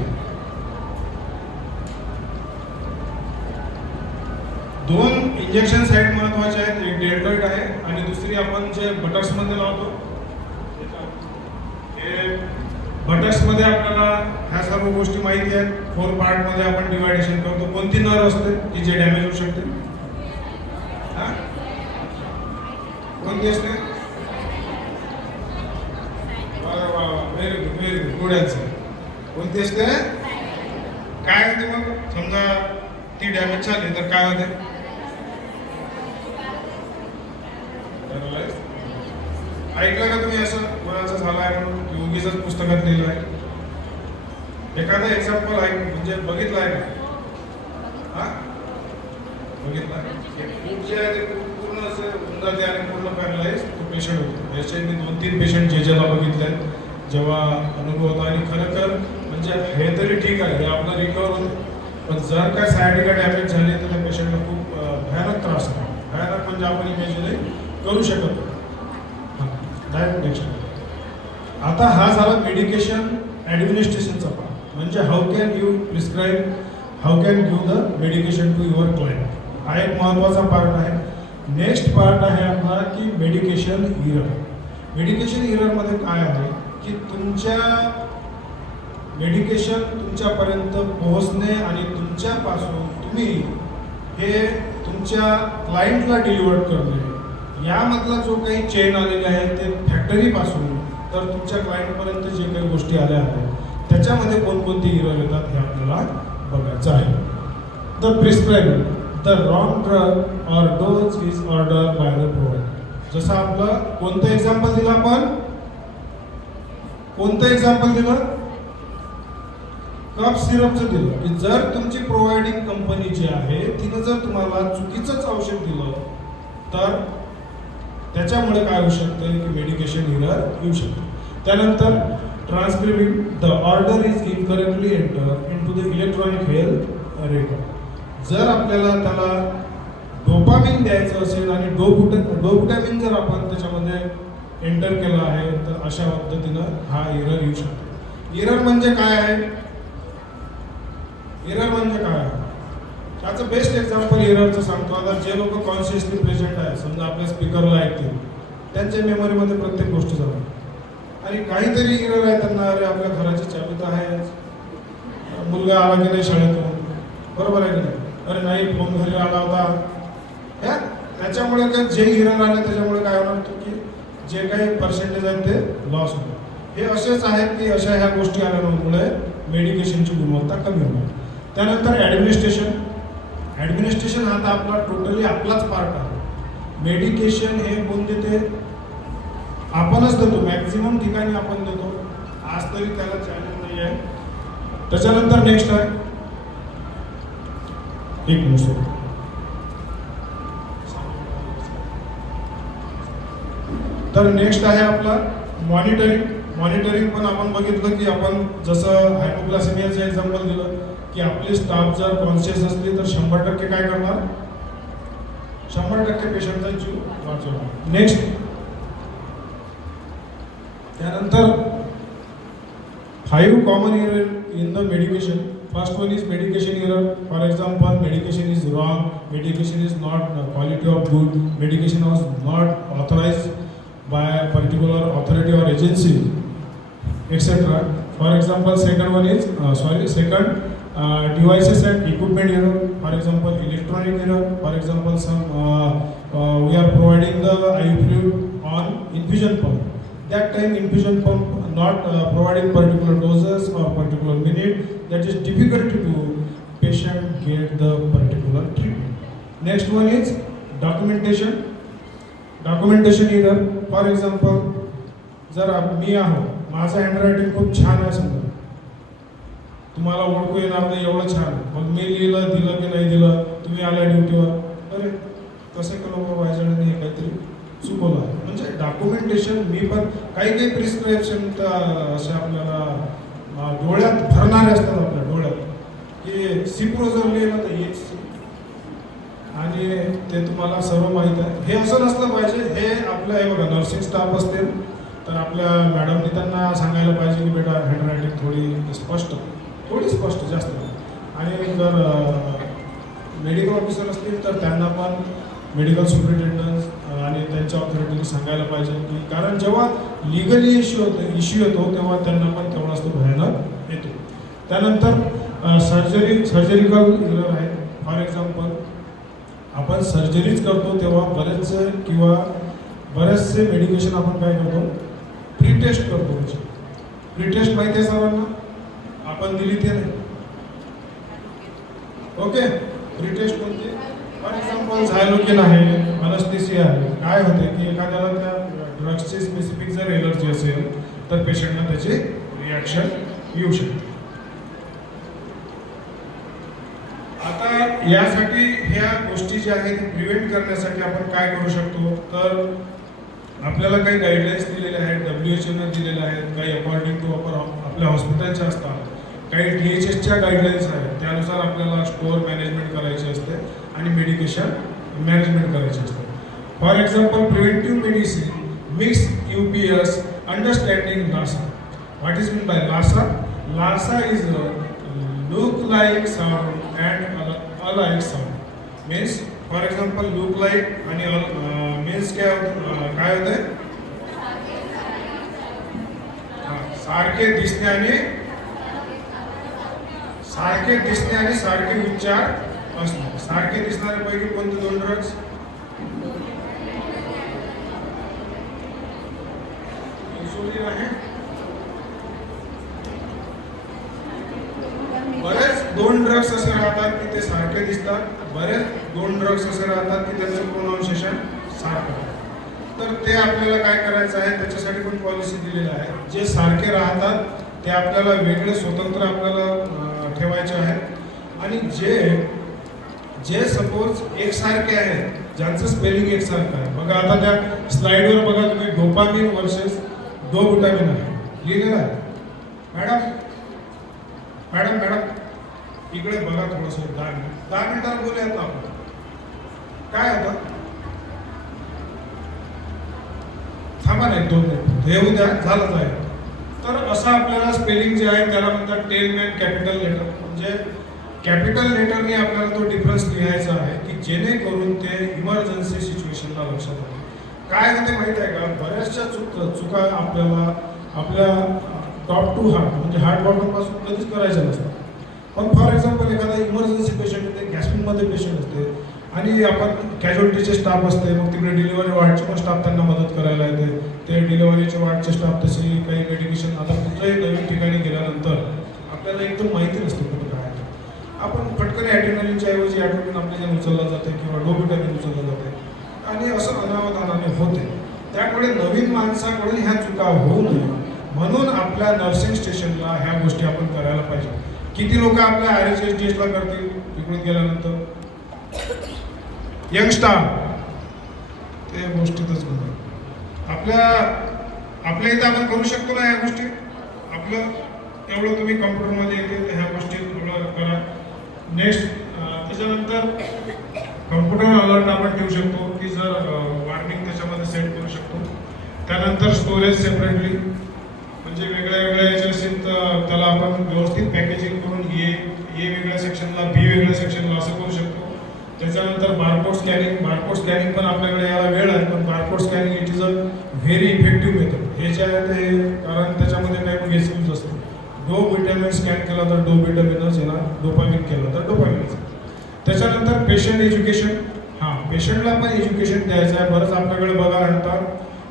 2 इंजेक्शन साईट महत्वाचे आहेत. एक डेल्टॉइड आहे आणि दुसरी आपण जे बटर्समध्ये लावतो. हे बटर्समध्ये आपल्याला ह्या सर्व गोष्टी माहिती आहेत. 4 पार्टमध्ये आपण डिवायडेशन करतो. कोणती नर्व असते की जे डॅमेज होऊ शकते? हां, कोणती असते? Very good, very good, good answer. कोणती असते? काय होते मग समजा ती डॅमेज झाली तर काय होते? ऐकलं का तुम्ही असं कोणाचं झालं आहे म्हणून? उगीच पुस्तकात लिहिलं आहे. एखादा एक्झाम्पल आहे म्हणजे बघितलं आहे का? हा बघितला खूप जे आहे ते पूर्ण असं उंदाते आणि पूर्ण पॅरलाइज तो पेशंट होतो. याचे मी 2-3 पेशंट ज्याला बघितले जेव्हा अनुभव होता. आणि खरं म्हणजे हे तरी ठीक आहे, हे आपलं रिकवर होतं, पण जर काय सायटिका डॅमेज झाली तर त्या पेशंटला खूप भयानक त्रास होतो. भयानक म्हणजे आपण इमॅजिन करू शकत नाही. आता हा झाला मेडिकेशन ॲडमिनिस्ट्रेशनचा पार्ट, म्हणजे how can you prescribe, how can give the medication to your client. हा एक महत्त्वाचा पार्ट आहे. नेक्स्ट पार्ट आहे आपला की मेडिकेशन इरर. मेडिकेशन इररमध्ये काय आहे की तुमच्या मेडिकेशन तुमच्यापर्यंत पोहोचणे आणि तुमच्यापासून तुम्ही हे तुमच्या क्लायंटला डिलिव्हर करणे यामधला जो काही चेन आलेला आहे ते फॅक्टरीपासून तर तुमच्या क्लायंटपर्यंत जे काही गोष्टी आल्या आहेत त्याच्यामध्ये कोणकोणते इरर येतात हे आपल्याला बघायचं आहे. The prescribe the wrong drug or dose is order by the provider. जसं आपलं कोणतं एक्झाम्पल दिलं, आपण कोणतं एक्झाम्पल दिलं, कफ सिरपचं दिलं की जर तुमची प्रोव्हायडिंग कंपनी जी आहे तिनं जर तुम्हाला चुकीचंच औषध दिलं तर त्याच्यामुळे काय होऊ शकतं की मेडिकेशन इरर येऊ शकतं. त्यानंतर transcribing the order is incorrectly enter into the electronic health record. जर आपल्याला त्याला डोपामिन द्यायचं असेल आणि डोबुटामिन जर आपण त्याच्यामध्ये एंटर केलं आहे तर अशा पद्धतीनं हा एरर येऊ शकतो. एरर म्हणजे काय आहे, एरर म्हणजे काय आहे त्याचं बेस्ट एक्झाम्पल एररचं सांगतो. आता जे लोक कॉन्शियसली प्रेझेंट आहे, समजा आपल्या स्पीकरला ऐकतील, त्यांच्या मेमरीमध्ये प्रत्येक गोष्ट जाणार आणि काहीतरी एरर आहे त्यांना, अरे आपल्या घराची चाबी तर आहे, मुलगा आला की नाही शाळेतून, बरोबर आहे की नाही, अरे नाही फोन घरी आला होता, ह्या त्याच्यामुळे काय जे एरर आले त्याच्यामुळे काय होणार की जे काही पर्सेंटेज आहेत ते लॉस होणार. हे असेच आहेत की अशा ह्या गोष्टी आल्यामुळे मेडिकेशनची गुणवत्ता कमी होणार. त्यानंतर ॲडमिनिस्ट्रेशन. ॲडमिनिस्ट्रेशन हा तर आपला टोटली आपलाच पार्ट आहे. मेडिकेशन हे कोण देते, आपणच देतो, मॅक्झिमम ठिकाणी आपण देतो, आज तरी त्याला चॅलेंज नाही आहे. त्याच्यानंतर नेक्स्ट आहे एक मिनिट, तर नेक्स्ट आहे आपला मॉनिटरिंग. मॉनिटरिंग पण आपण बघितलं की आपण जसं हायपोग्लासेमियाचं एक्झाम्पल दिलं की आपली स्टाफ जर कॉन्शियस असली तर 100% काय करणार, 100% पेशंटचा जीव वाचवणार. नेक्स्ट त्यानंतर 5 common error in the medication. First one is medication error. For example, medication is wrong, medication is not quality of good, medication was not authorised by a particular authority or agency, etc. For example, second one is devices and equipment error. For example, electronic error. For example, we are providing the IV fluid on infusion pump. That time infusion pump not providing particular doses or particular minute. That is difficult to patient get the particular treatment. Next one is documentation. Documentation error. For example, जर मी आहो, माझं handwriting खूप छान आहे, समजा तुम्हाला ओळखू येणार नाही एवढं छान, मग मी लिहिलं दिलं की नाही दिलं, तुम्ही आल्या ड्युटीवर, अरे कसं केलं बाबा वायजळने हे काहीतरी चुकवलं आहे. म्हणजे डॉक्युमेंटेशन. मी पण काही प्रिस्क्रिप्शन असे आपल्याला डोळ्यात भरणारे असतात, आपल्या डोळ्यात की सिप्रो जर लिहिलं तर हेच आणि ते तुम्हाला सर्व माहीत आहे. हे असं नसलं पाहिजे. हे आपलं हे बघा, नर्सिंग स्टाफ असतील तर आपल्या मॅडमनी त्यांना सांगायला पाहिजे की बेटा हँडरायटिंग थोडी स्पष्ट जास्त. आणि जर मेडिकल ऑफिसर असतील तर त्यांना पण मेडिकल सुपरिटेंडंट आणि त्यांच्या ऑथॉरिटीने सांगायला पाहिजे की, कारण जेव्हा लिगली इश्यू येतो तेव्हा त्यांना पण तेवढाच तो भयानक येतो. त्यानंतर सर्जरिकल इरर आहे. फॉर एक्झाम्पल, आपण सर्जरीज करतो तेव्हा बरेचसे मेडिकेशन आपण काय करतो, प्री-टेस्ट करतो. प्री-टेस्ट माहिती आहे सर्वांना, आपण दिली ते नाही. ओके, प्री-टेस्ट कोणती? फॉर एक्झाम्पल झायलोकिन आहे, अनस्थेसिया आहे. काय होते की एखाद्याला त्या ड्रग्सची स्पेसिफिक जर एलर्जी असेल तर पेशंटला त्याची रिॲक्शन येऊ शकते. यासाठी ह्या गोष्टी ज्या आहेत प्रिव्हेंट करण्यासाठी आपण काय करू शकतो, तर आपल्याला काही गाईडलाईन्स दिलेल्या आहेत, WHO दिलेल्या आहेत, काही अकॉर्डिंग टू आपल्या हॉस्पिटलच्या असतात, काही DHSच्या गाईडलाईन्स आहेत, त्यानुसार आपल्याला स्टोअर मॅनेजमेंट करायची असते आणि मेडिकेशन मॅनेजमेंट करायची असते. For example preventive medicine mix UPS understanding LASA. What is mean by LASA? LASA is look like sound and alike sound. Means for example look like आणि means काय होतंय, सारखे दिसणे आणि सारखे उच्चार असणे. सारखे दिसणाऱ्यापैकी कोणते दोन ड्रग्स? इन्सुलिन आहे. बरेच दोन ड्रग्स असे राहतात की ते सारखे दिसतात, बरेच दोन ड्रग्स असे राहतात की त्यांचं प्रोनाउन्सिएशन सारखं आहे. तर ते आपल्याला काय करायचं आहे, त्याच्यासाठी पण पॉलिसी दिलेली आहे. जे सारखे राहतात ते आपल्याला वेगळे स्वतंत्र आपल्याला ठेवायचे आहेत आणि जे सपोज एकसारखे आहेत, ज्यांचं स्पेलिंग एकसारखं आहे. बघा आता त्या स्लाइडवर बघा तुम्ही, डोपामिन वर्सेस डोबुटामिन आहे लिहिलेलं आहे. मॅडम इकडे बघा थोडंसं. 10 मिनिटात बोलूयात ना आपण. काय होतं, थांबा नाही 2 मिनिट, हे उद्या झालंच आहे. तर असं आपल्याला स्पेलिंग जे आहे त्याला म्हणतात टेलमॅन कॅपिटल लेटर. म्हणजे कॅपिटल लेटरने आपल्याला तो डिफरन्स लिहायचा आहे की जेणेकरून ते इमर्जन्सी सिच्युएशनला लक्षात आले. काय होते माहिती आहे का, बऱ्याचशा चुका आपल्याला आपल्या टॉप टू हार्ट म्हणजे हार्ट बॉटमपासून कधीच करायच्या नसतात. पण फॉर एक्झाम्पल एखादा इमर्जन्सी पेशंट येते, गॅस्पिंगमध्ये पेशंट असते आणि आपण कॅज्युअल्टीचे स्टाफ असते, मग तिकडे डिलिव्हरी वार्डचे पण स्टाफ त्यांना मदत करायला येते. ते डिलिव्हरीचे वार्डचे स्टाफ तशी काही मेडिकेशन, आता कुठल्याही नवीन ठिकाणी गेल्यानंतर आपल्याला एकदम माहिती नसते कुठं काय आहे. आपण पटकन ॲड्रेनलिनच्या ऐवजी ॲड्रेनलिन आपल्याला उचललं जाते किंवा डोबुटामिन उचललं जाते आणि असं अनावधानाने होते. त्यामुळे नवीन माणसाकडून ह्या चुका होऊ नये म्हणून आपल्या नर्सिंग स्टेशनला ह्या गोष्टी आपण करायला पाहिजे. किती लोक आपल्या RHS ला करतील तिकडून गेल्यानंतर? यंगस्टार ते गोष्टीतच बघा. आपल्या इथं आपण करू शकतो ना ह्या गोष्टी. आपलं एवढं तुम्ही कम्प्युटरमध्ये येते ह्या गोष्टी थोडं करा. नेक्स्ट त्याच्यानंतर कम्प्युटर अलर्ट आपण ठेवू शकतो की जर वॉर्निंग त्याच्यामध्ये सेट करू शकतो. त्यानंतर स्टोरेज सेपरेटली, म्हणजे वेगळ्या याचे असेल तर त्याला आपण व्यवस्थित पॅकेजिंग करून ए वेगळ्या सेक्शनला, बी वेगळ्या सेक्शनला असं करू शकतो. त्याच्यानंतर बारकोड स्कॅनिंग पण आपल्याकडे याला वेळ आहे, पण barcode scanning it is a very effective method. हे जे आहे ते कारण त्याच्यामध्ये काही मग यूज असतो. डोबुटामिन स्कॅन केला तर डोबुटामिनच येणार, डोपामिन केलं तर डोपामिनच. त्याच्यानंतर पेशंट एज्युकेशन, पेशंटला पण एज्युकेशन द्यायचं आहे. बरंच आपल्याकडे बघा म्हणतात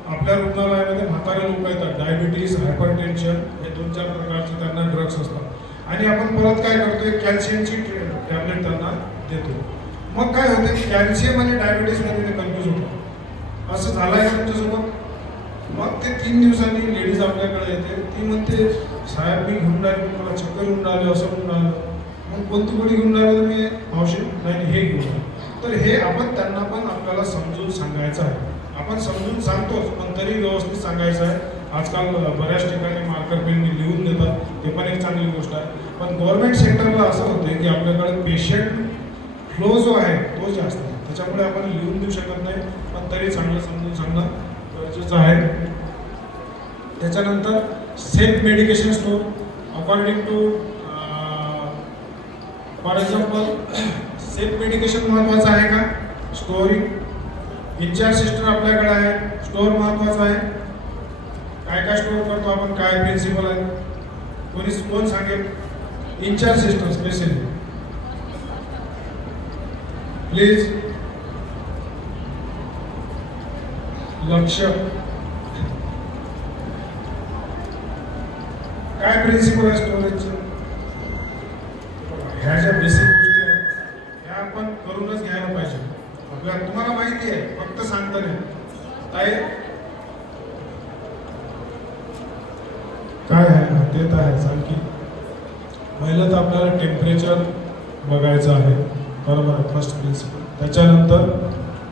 आपल्या रुग्णालयामध्ये म्हातारे लोक येतात, डायबिटीज, हायपरटेन्शन हे 2-4 प्रकारचे त्यांना ड्रग्स असतात आणि आपण परत काय करतोय, कॅल्शियमची टॅबलेट त्यांना देतो. मग काय होतं, कॅल्शियम आणि डायबिटीजमध्ये ते कन्फ्यूज होतं. असं झालं आहे तुमच्यासोबत. मग ते 3 दिवसांनी लेडीज आपल्याकडे येते, ती म्हणते साहेब मी घेऊन राहिले, मला चक्कर घेऊन राहिले, असं घेऊन राहिलं. मग कोणती गोळी घेऊन राहिलं तुम्ही? औषध नाही, हे घेऊन. तर हे आपण त्यांना पण आपल्याला समजून सांगायचं आहे. आपण समजून सांगतोच पण तरी व्यवस्थित सांगायचं आहे. आजकाल बऱ्याच ठिकाणी मार्कर पेनने लिहून देतात, ते पण एक चांगली गोष्ट आहे. पण गव्हर्नमेंट सेक्टरला असं होतं की आपल्याकडे पेशंट फ्लो जो आहे तो जास्त आहे, त्याच्यामुळे आपण लिहून देऊ शकत नाही, पण तरी चांगलं समजून सांगणं गरजेचं आहे. त्याच्यानंतर safe medication store according to for example safe medication महत्त्वाचं आहे का? स्टोरिंग इंचार्ज सिस्टर आपल्याकडे आहे, स्टोअर महत्त्वाचा आहे. काय स्टोअर करतो आपण, काय प्रिन्सिपल आहे, कोण सांगेल? इंचार्ज सिस्टर स्पेशली प्लीज लक्ष. काय प्रिन्सिपल आहे स्टोरेजचं? ह्या ज्या बेसिक गोष्टी आहेत ह्या आपण करूनच घ्यायला पाहिजे. आपल्याला तुम्हाला माहिती आहे, फक्त सांगता नाही. काय आहे ते तर आहे. आणखी पहिलं तर आपल्याला टेम्परेचर बघायचं आहे. बरोबर आहे, फर्स्ट प्रिन्सिपल. त्याच्यानंतर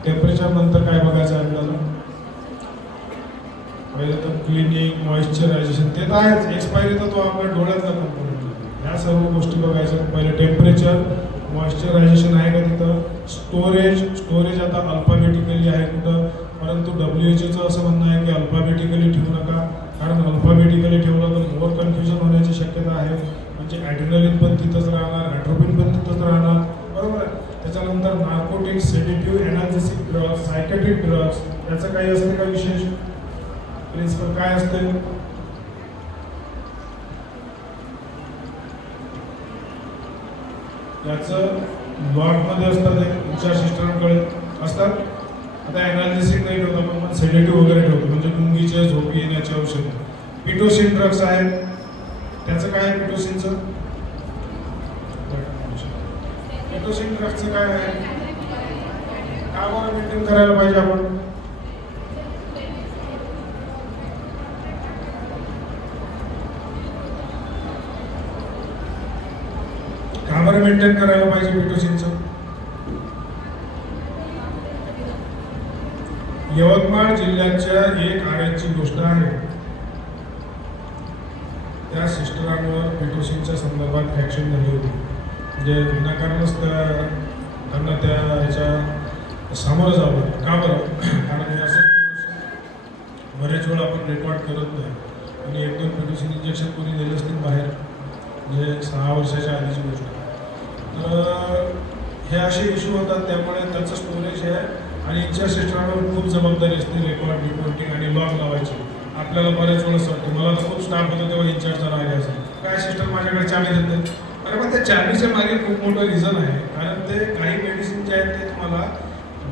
टेम्परेचर नंतर काय बघायचं आहे आपल्याला? पहिले तर क्लिनिंग, मॉइश्चरायझेशन ते तर आहेच. एक्सपायरी तर तो आपल्या डोळ्यातला कंपोनंट आहे. ह्या सर्व गोष्टी बघायच्या. पहिले टेम्परेचर, मॉइश्चरायझेशन आहे का तिथं, स्टोरेज आता अल्फाबेटिकली आहे कुठं, परंतु WHO असं म्हणणं आहे की अल्फाबेटिकली ठेवू नका, कारण अल्फाबेटिकली ठेवलं तर मोर कन्फ्युजन होण्याची शक्यता आहे. म्हणजे ॲड्रिनलिन पण तिथंच राहणार, ॲट्रोपिन पण तिथंच राहणार, बरोबर आहे. त्याच्यानंतर narcotic, sedative, analgesic drugs, psychiatric drugs, याचं काही असते का विशेष? प्रिन्सिपल काय असते? याचं लॉटमध्ये असतात, तुमच्या सिस्टरकडे असतात. आता एनाल्जेसिक नाही ठेवतो आपण, सेडेटिव्ह वगैरे ठेवतो, म्हणजे गुंगीचे, झोपी येण्याची औषध. पिटोसिन ड्रग्स आहे, त्याचं काय आहे पिटोसिनचं? पिटोसिन ड्रग्सचं काय आहे? का बरं मेंटेन करायला पाहिजे आपण? का बरं मेंटेन करायला पाहिजे पिटोसिनचं? यवतमाळ जिल्ह्याच्या एक आर्याची गोष्ट आहे. त्या सिस्टरांवर पिटोसिनच्या संदर्भात ॲक्शन झाली होती. म्हणजे विनाकारणच त्यांना त्या ह्याच्या सामोरं जावं. का बरं? कारण हे असं बरेच वेळा आपण रेकॉर्ड करत नाही. आणि 1-2 पिटोसिन इंजेक्शन कोणी दिलं असतील बाहेर, म्हणजे 6 वर्षाच्या आधीची गोष्ट. तर हे असे इश्यू होतात, त्यामुळे त्याचं स्टोरेज आहे. आणि इच्छा सिस्टरांवर खूप जबाबदारी असते, रेकॉर्ड, रिपोर्टिंग आणि लॉग लावायची. आपल्याला बऱ्याच वेळेस वाटतं, मला तर खूप स्टाफ होतो तेव्हा इंचार्जचा राग यायचा, काय सिस्टर माझ्याकडे चाबी देते. अरे पण त्या चाबीच्या मागे खूप मोठं रिझन आहे. कारण ते काही मेडिसिन जे आहेत ते तुम्हाला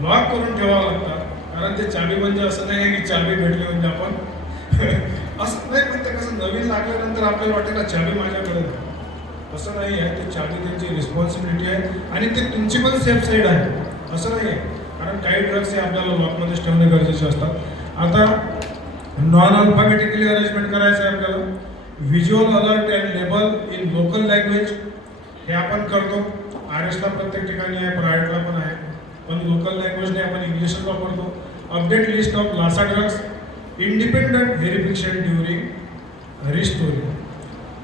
लॉक करून ठेवावं लागतात. कारण ते चाबी म्हणजे असं नाही आहे की चाबी भेटली म्हणजे आपण असं नाही. पण ते कसं नवीन लागल्यानंतर आपल्याला वाटतं ना चाबी माझ्याकडे आहे. असं नाही आहे. ते चाबी त्यांची रिस्पॉन्सिबिलिटी आहे आणि ते तुमची पण सेफ साईड आहे, असं नाही आहे. कारण काही ड्रग्स हे आपल्याला लॉकमध्येच ठेवणे गरजेचे असतात. आता नॉन अल्फाबेटिकली अरेंजमेंट करायचं आहे आपल्याला. Visual alert and label in local language हे आपण करतो. RSला प्रत्येक ठिकाणी आहे, प्रायव्हेटला पण आहे, पण लोकल लँग्वेजने आपण इंग्लिशच वापरतो. Update list of LASA drugs, independent verification during restoring.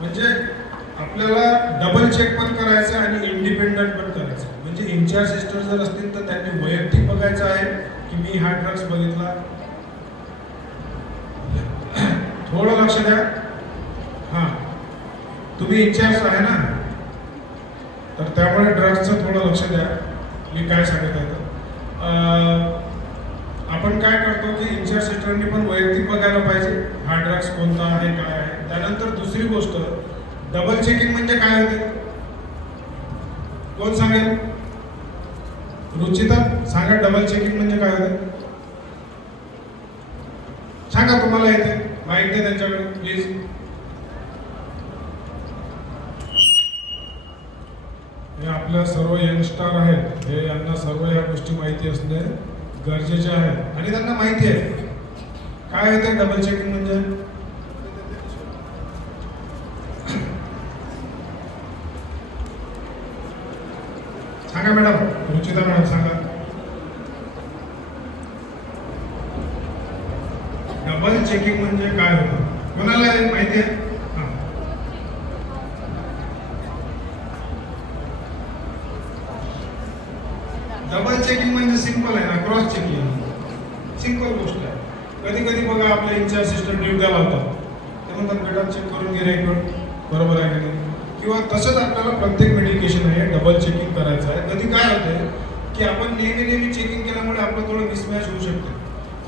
म्हणजे आपल्याला डबल चेक पण करायचं आणि इंडिपेंडंट पण करायचं. म्हणजे इंचार्ज सिस्टर जर असतील तर त्यांनी वैयक्तिक बघायचं आहे की मी हा ड्रग्स बघितला. थोडं लक्ष द्या. हां, तुम्ही इंचार्ज आहे ना, तर त्यामुळे ड्रग्सचं थोडं लक्ष द्या. मी काय सांगत आहे तर आपण काय करतो की इंचार्ज सिस्टरनी पण वैयक्तिक बघायला पाहिजे हा ड्रग्स कोणता आहे, काय आहे. त्यानंतर दुसरी गोष्ट, डबल चेकिंग म्हणजे काय होते? कोण सांगेल? रुचिता सांगा, डबल चेकिंग म्हणजे काय होते? सांगा, तुम्हाला येते? माहिती आहे त्यांच्याकडे प्लीज. हे आपल्या सर्व यंगस्टर आहेत, हे यांना सर्व या गोष्टी माहिती असणे गरजेचे आहे. आणि त्यांना माहिती आहे काय होते डबल चेकिंग म्हणजे. सांगा मॅडम, रुचिता मॅडम सांगा. डबल चेकिंग म्हणजे काय होतं? कोणाला माहिती आहे? डबल चेकिंग म्हणजे सिंपल आहे ना, क्रॉस चेकिंग. सिंपल गोष्ट आहे. कधी कधी बघा आपल्या इंचार्ज सिस्टर ड्युट्या लावतात, ते म्हणतात बेटा चेक करून घे रेकॉर्ड, बरोबर आहे का नाही? किंवा तसंच आपल्याला प्रत्येक मेडिकेशन आहे डबल चेकिंग करायचं आहे. कधी काय होते की आपण नेहमी चेकिंग केल्यामुळे आपलं थोडं मिसमॅच होऊ शकते.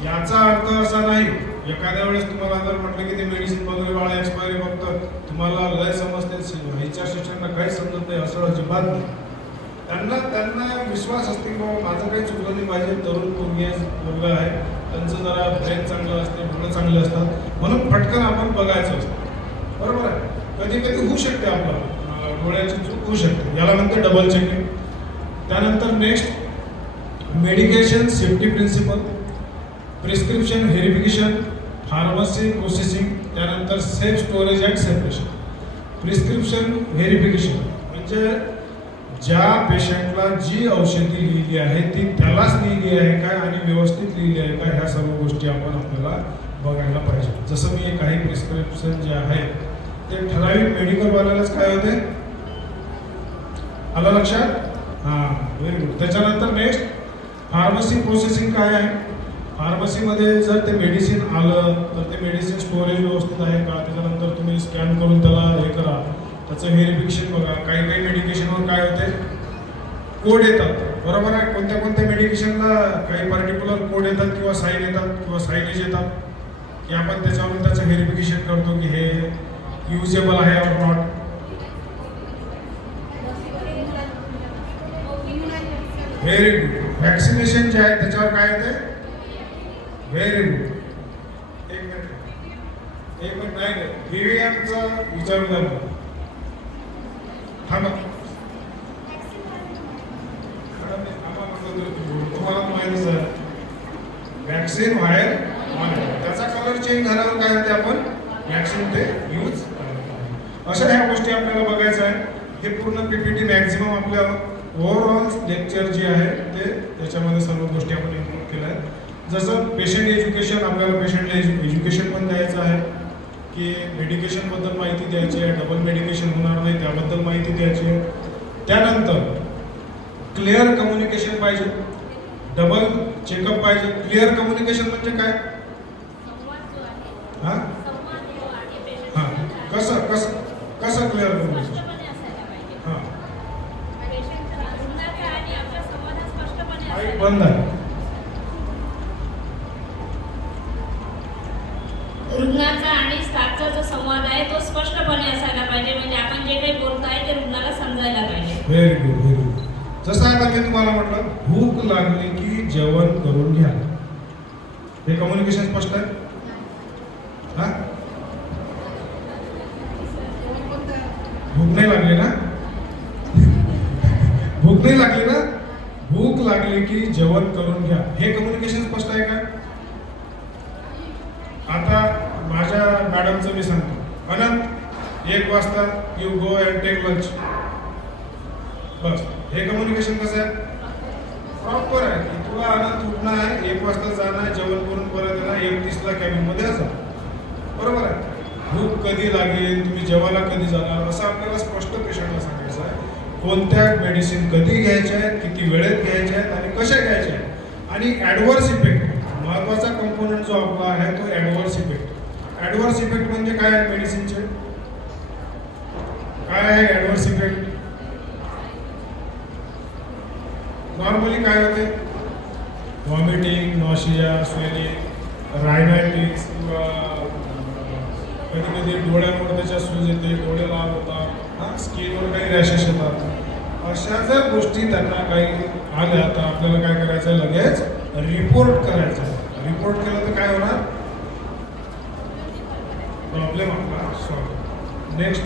याचा अर्थ असा नाही, एखाद्या वेळेस तुम्हाला जर म्हटलं की ते मेडिसिन वगैरे बाळा एक्सपायरी बघतं, तुम्हाला लय समजते, इंचार्ज सिस्टरना काही समजत नाही, असं अजिबात नाही. त्यांना विश्वास असते की बाबा माझं काही चुकलं नाही पाहिजे. तरुण मुलगा आहे, त्यांचं जरा ब्रेन चांगलं असते, डोळं चांगले असतात, म्हणून फटकन आपण बघायचं असतं, बरोबर आहे. कधी कधी होऊ शकते आपल्याला डोळ्याची चूक होऊ शकते, याला म्हणते डबल चेकिंग. त्यानंतर next, medication safety principle, prescription verification, pharmacy processing, त्यानंतर safe storage and separation. Prescription verification म्हणजे ज्या पेशंटला जी औषधी लिहिली आहे ती त्यालाच लिहिली आहे का आणि व्यवस्थित लिहिली आहे का, ह्या सर्व गोष्टी आपण आपल्याला बघायला पाहिजे. जसं मी काही प्रिस्क्रिप्शन जे आहे ते ठराविक मेडिकलवाल्यालाच काय होते, आलं लक्षात? हां, व्हेरी गुड. त्याच्यानंतर नेक्स्ट फार्मसी प्रोसेसिंग काय आहे. फार्मसीमध्ये जर ते मेडिसिन आलं तर ते मेडिसिन स्टोरेज व्यवस्थित आहे का, त्याच्यानंतर तुम्ही स्कॅन करून त्याला हे करा, त्याचं व्हेरिफिकेशन बघा. काही काही मेडिकेशनवर काय होते, कोड येतात, बरोबर आहे. कोणत्या कोणत्या मेडिकेशनला काही पर्टिक्युलर कोड येतात किंवा साईन येतात किंवा साईनेज येतात की आपण त्याच्यावरून त्याचं व्हेरिफिकेशन करतो की हे युजेबल आहे or not. Very good. Vaccination जे आहे त्याच्यावर काय येते, व्हेरी गुड. एक मिनिट नाही, व्हीव्हीएमचं विचारू द्या मला. थांबा, तुम्हाला माहितीच आहे वॅक्सिन व्हायर त्याचा कलर चेंज झाल्यावर काय होते, आपण वॅक्सिन ते यूज. अशा ह्या गोष्टी आपल्याला बघायचं आहे. हे पूर्ण पीपीटी मॅक्झिमम आपल्या ओव्हरऑल लेक्चर जे आहे ते त्याच्यामध्ये सर्व गोष्टी आपण इन्क्लूड केल्या आहेत. जसं पेशंट एज्युकेशन, आपल्याला पेशंटला एज्युकेशन पण द्यायचं आहे की मेडिकेशनबद्दल माहिती द्यायची आहे, डबल मेडिकेशन होणार नाही त्याबद्दल माहिती द्यायची आहे. त्यानंतर क्लिअर कम्युनिकेशन पाहिजे, डबल चेकअप पाहिजे. क्लिअर कम्युनिकेशन म्हणजे काय, हां हां कसं कसं कसं क्लिअर कम्युनिकेशन, हां बंद आहे. रुग्णाचा आणि स्टाफचा जो संवाद आहे तो स्पष्टपणे असायला पाहिजे, म्हणजे आपण जे काही बोलतोय ते रुग्णाला समजायला पाहिजे. Very good, very good. जसं आता मी तुम्हाला म्हटलं, भूक लागली की जेवण करून घ्या, हे कम्युनिकेशन स्पष्ट आहे. हा, भूक नाही लागली ना, भूक नाही लागली ना, भूक लागली की जेवण करून घ्या, हे कम्युनिकेशन स्पष्ट आहे का. आता माझ्या मॅडमचं मी सांगतो, अनंत 1 वाजता you go and take lunch, बस. हे कम्युनिकेशन कसं आहे, प्रॉपर आहे की तुला अनंत उठणं आहे, 1 वाजता जाणं आहे, जेवण करून परत येणार, 1:30ला कॅबिनमध्ये असं, बरोबर आहे. भूक कधी लागेल, तुम्ही जेवायला कधी जाणार, असं आपल्याला स्पष्ट पेशंटला सांगायचं आहे. कोणत्या मेडिसिन कधी घ्यायच्या आहेत, किती वेळेत घ्यायच्या आहेत आणि कशा घ्यायच्या आहेत. आणि ॲडव्हर्स इफेक्ट महत्त्वाचा कंपोनंट जो आपला आहे तो ॲडव्हर्स इफेक्ट. ॲडव्हर्स इफेक्ट म्हणजे काय आहे, मेडिसिनचे काय आहे ॲडव्हर्स इफेक्ट. नॉर्मली काय होते, व्हॉमिटिंग, नॉशिया, स्वेलिंग, रायनायटिस किंवा कधी कधी डोळ्यांवर त्याच्या सूज येते, डोळे लाल होतात, हां स्किनवर काही रॅशेस येतात. अशा जर गोष्टी त्यांना काही आल्या तर आपल्याला काय करायचं आहे, लगेच रिपोर्ट करायचा आहे. रिपोर्ट केलं तर काय होणार, प्रॉब्लेम आपला सॉल्व. नेक्स्ट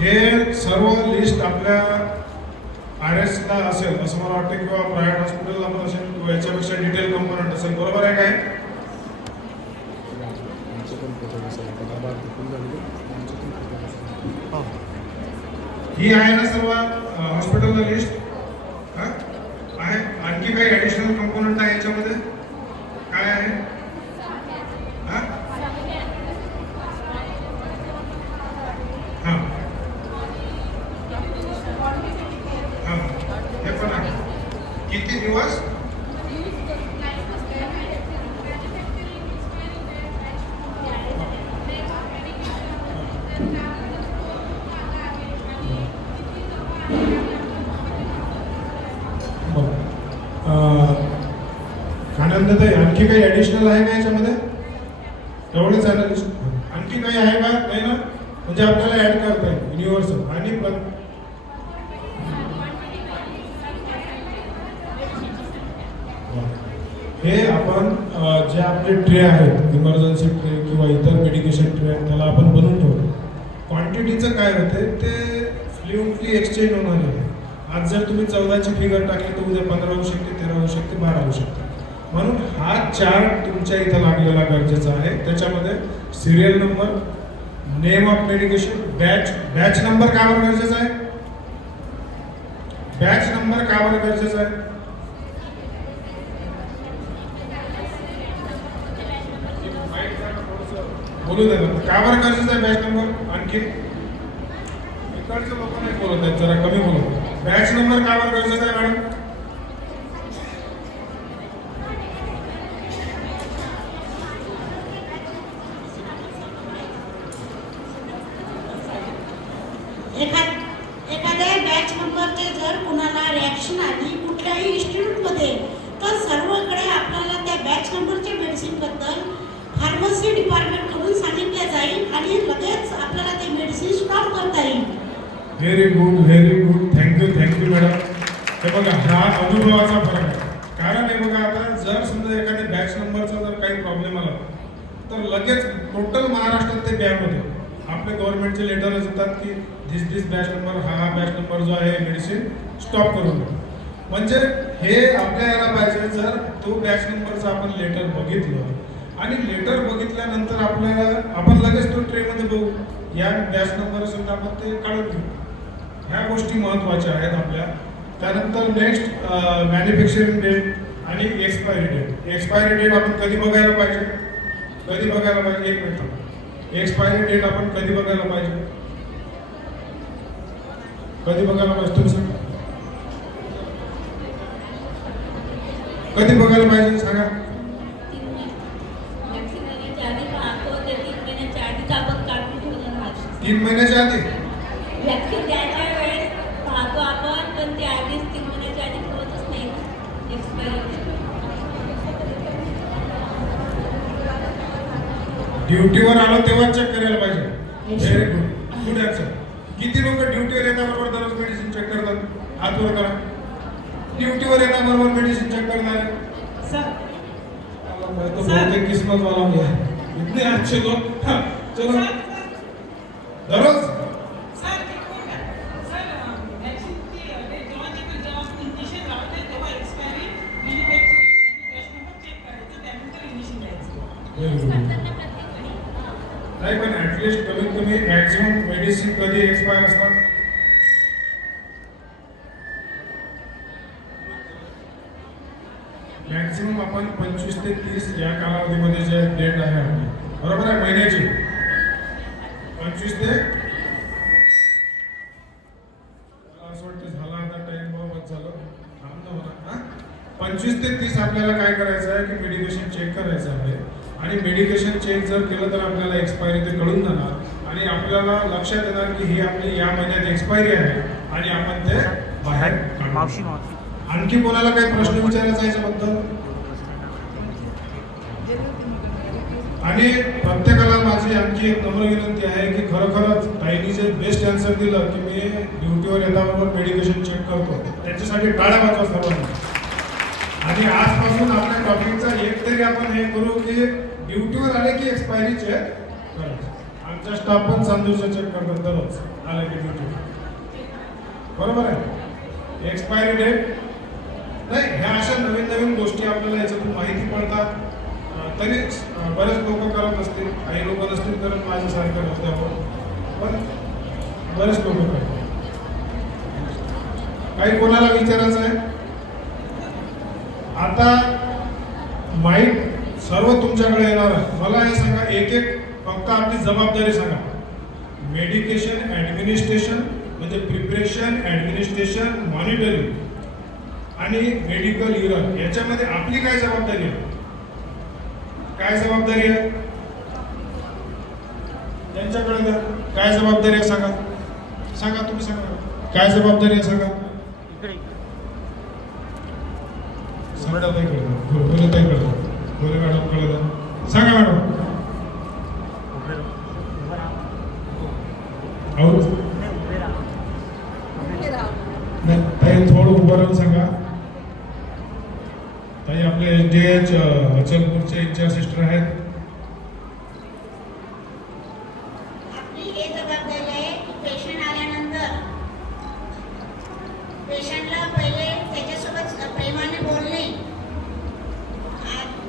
हे सर्व लिस्ट आपल्या RS ला असेल असं मला वाटतं, किंवा प्रायव्हेट हॉस्पिटलला पण असेल किंवा याच्यापेक्षा डिटेल कंपोनंट असेल, बरोबर आहे काय. ही आहे ना सर्व हॉस्पिटलला लिस्ट, हां आहे. आणखी काही ॲडिशनल कंपोनंट आहे याच्यामध्ये, काय आहे, हां हां हां हे पण आहे. किती दिवस, आनंद आहे. आणखी काही ॲडिशनल आहे का याच्यामध्ये, एवढंच आहे ना लिस्ट, आणखी काही आहे का, नाही ना, म्हणजे आपल्याला ॲड करता येईल युनिव्हर्सल. आणि हे आपण जे आपले ट्रे आहेत, इमर्जन्सी ट्रे किंवा इतर मेडिकेशन ट्रे आहेत, त्याला आपण बनवून ठेवतो. क्वांटिटीचं काय होते ते फ्लुएंटली एक्सचेंज होणार आहे. आज जर तुम्ही 14ची फिगर टाकली तर उद्या 15 होऊ शकते, 13 होऊ शकते, 12 होऊ शकते. म्हणून हा चार्ट तुमच्या इथं लागलेला गरजेचा आहे. त्याच्यामध्ये serial number, name of medication, batch number का बरं गरजेचा आहे? बॅच नंबर का बरं गरजेचा आहे? बोलू दे ना, का बरं गरजेचा आहे बॅच नंबर? आणखी इकडचे लोक नाही बोलत आहेत, जरा कमी बोलत. बॅच नंबर का बरं गरजेचा आहे मॅडम? एखाद्या बॅच नंबरचे जर कुणाला रिॲक्शन आली कुठल्याही इन्स्टिट्यूटमध्ये, तर सर्वकडे आपल्याला त्या बॅच नंबरच्या मेडिसिनबद्दल फार्मसी डिपार्टमेंटकडून सांगितलं जाईल आणि लगेच आपल्याला ते मेडिसिन स्टॉप करता येईल. Very good, very good. Thank you madam. हे बघा, हा अनुभवाचा फरक आहे. कारण हे बघा, आता जर समजा एखाद्या बॅच नंबरचा जर काही प्रॉब्लेम आला तर लगेच टोटल महाराष्ट्रात ते बॅन होते. आपले गव्हर्नमेंटचे लेटरच येतात की दिस बॅच नंबर, हा बॅच नंबर जो आहे मेडिसिन स्टॉप करून द्या. म्हणजे हे आपल्या यायला पाहिजे. जर तो बॅच नंबरचं आपण लेटर बघितलं आणि लेटर बघितल्यानंतर आपण लगेच तो ट्रेमध्ये बघू, या बॅच नंबर समजा आपण ते काढून घेऊ. ह्या गोष्टी महत्त्वाच्या आहेत आपल्या. त्यानंतर नेक्स्ट मॅन्युफॅक्चरिंग डेट आणि एक्सपायरी डेट. एक्सपायरी डेट आपण कधी बघायला पाहिजे? एक मिनिट. एक्सपायरी डेट आपण कधी बघायला पाहिजे? तुम्ही सांगा. कधी बघायला पाहिजे सांगा. 3 महिन्याच्या आधी. व्हॅक्सिन द्यायच्या वेळेस पाहतो आपण, पण ते आधीच 3 महिन्याच्या आधी ठेवतच नाही एक्सपायरी. ड्युटीवर आलो तेव्हा चेक करायला पाहिजे. Very good answer. किती लोक ड्युटीवर येण्याबरोबर दररोज मेडिसिन चेक करतात? हात वर करा. ड्युटीवर येण्याबरोबर मेडिसिन चेक करणार सर तो बहुतेक किस्मत वाला हूँ इतने अच्छे लोग. चलो दररोज नाही, पण ऍटलिस्ट कमीत कमी मॅक्झिमम मेडिसिन कधी एक्सपायर असतात? मॅक्झिमम आपण 25 ते 30 या कालावधीमध्ये जे डेट आहे आपली, बरोबर आहे, महिन्याची 25 ते, मला असं वाटतं झाला आता टाइम बरोबर झालं, थांबतो मला. 25 ते 30 आपल्याला काय करायचं आहे की मेडिकेशन चेक करायचं आहे. आणि मेडिकेशन चेक जर केलं तर आपल्याला एक्सपायरी ते कळून जाणार आणि आपल्याला लक्षात येणार की ही आपली या महिन्यात एक्सपायरी आहे आणि आपण ते बाहेर काढू. आणखी कोणाला काही प्रश्न विचारायचा याच्याबद्दल? आणि प्रत्येकाला माझी आणखी एक नम्र विनंती आहे की खरोखरच ताईंनी जे बेस्ट आन्सर दिलं की मी ड्युटीवर येताबरोबर मेडिकेशन चेक करतो, त्याच्यासाठी टाळ्या वाजवा सर्वांनी. आणि आजपासून आपल्या टॉपिकचा एक तरी आपण हे करू की ड्युटीवर आले की एक्सपायरी चेक करायचं. आमचा स्टाफ पण चांदूरचा चेक करतात दररोज आले की ड्युटीवर, बरोबर आहे. एक्सपायरी डेट नाही, ह्या अशा नवीन गोष्टी आपल्याला याच्यातून माहिती पडतात. तरी बरेच लोक करत असतील, काही लोक नसतील करत माझ्यासारख्या रस्त्यावर, पण बरेच लोक करतात. काही कोणाला विचारायचं आहे? आता माईक सर्व तुमच्याकडे येणार आहे. मला हे सांगा, एक फक्त आपली जबाबदारी सांगा. मेडिकेशन ॲडमिनिस्ट्रेशन म्हणजे प्रिपरेशन, ॲडमिनिस्ट्रेशन, मॉनिटरिंग आणि मेडिकल युरल, याच्यामध्ये आपली काय जबाबदारी आहे? काय जबाबदारी आहे त्यांच्याकडे द्या. काय जबाबदारी आहे सांगा. तुम्ही सांगा काय जबाबदारी आहे सांगा. मॅडम कळलं सांगा मॅडम. ताई थोडं उभं राहून सांगा. ताई आपले SDH अचलपूरचे इंचार्ज सिस्टर आहेत. आपली हे जबाबदारी आहे की पेशंट आल्यानंतर पेशंटला पहिले त्याच्यासोबत प्रेमाने बोलणे.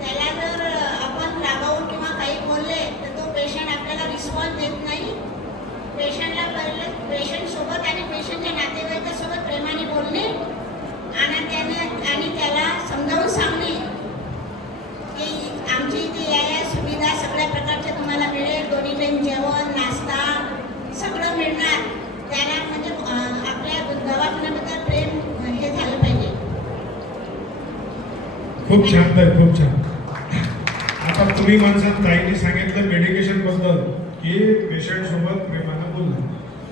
त्याला जर आपण रागावून किंवा काही बोलले तर तो पेशंट आपल्याला रिस्पॉन्स देत नाही. खूप छान आहे, खूप छान. आता तुम्ही माणसात ताईने सांगितलं मेडिकेशन बद्दल की पेशंट सोबत प्रेमानं बोलणं.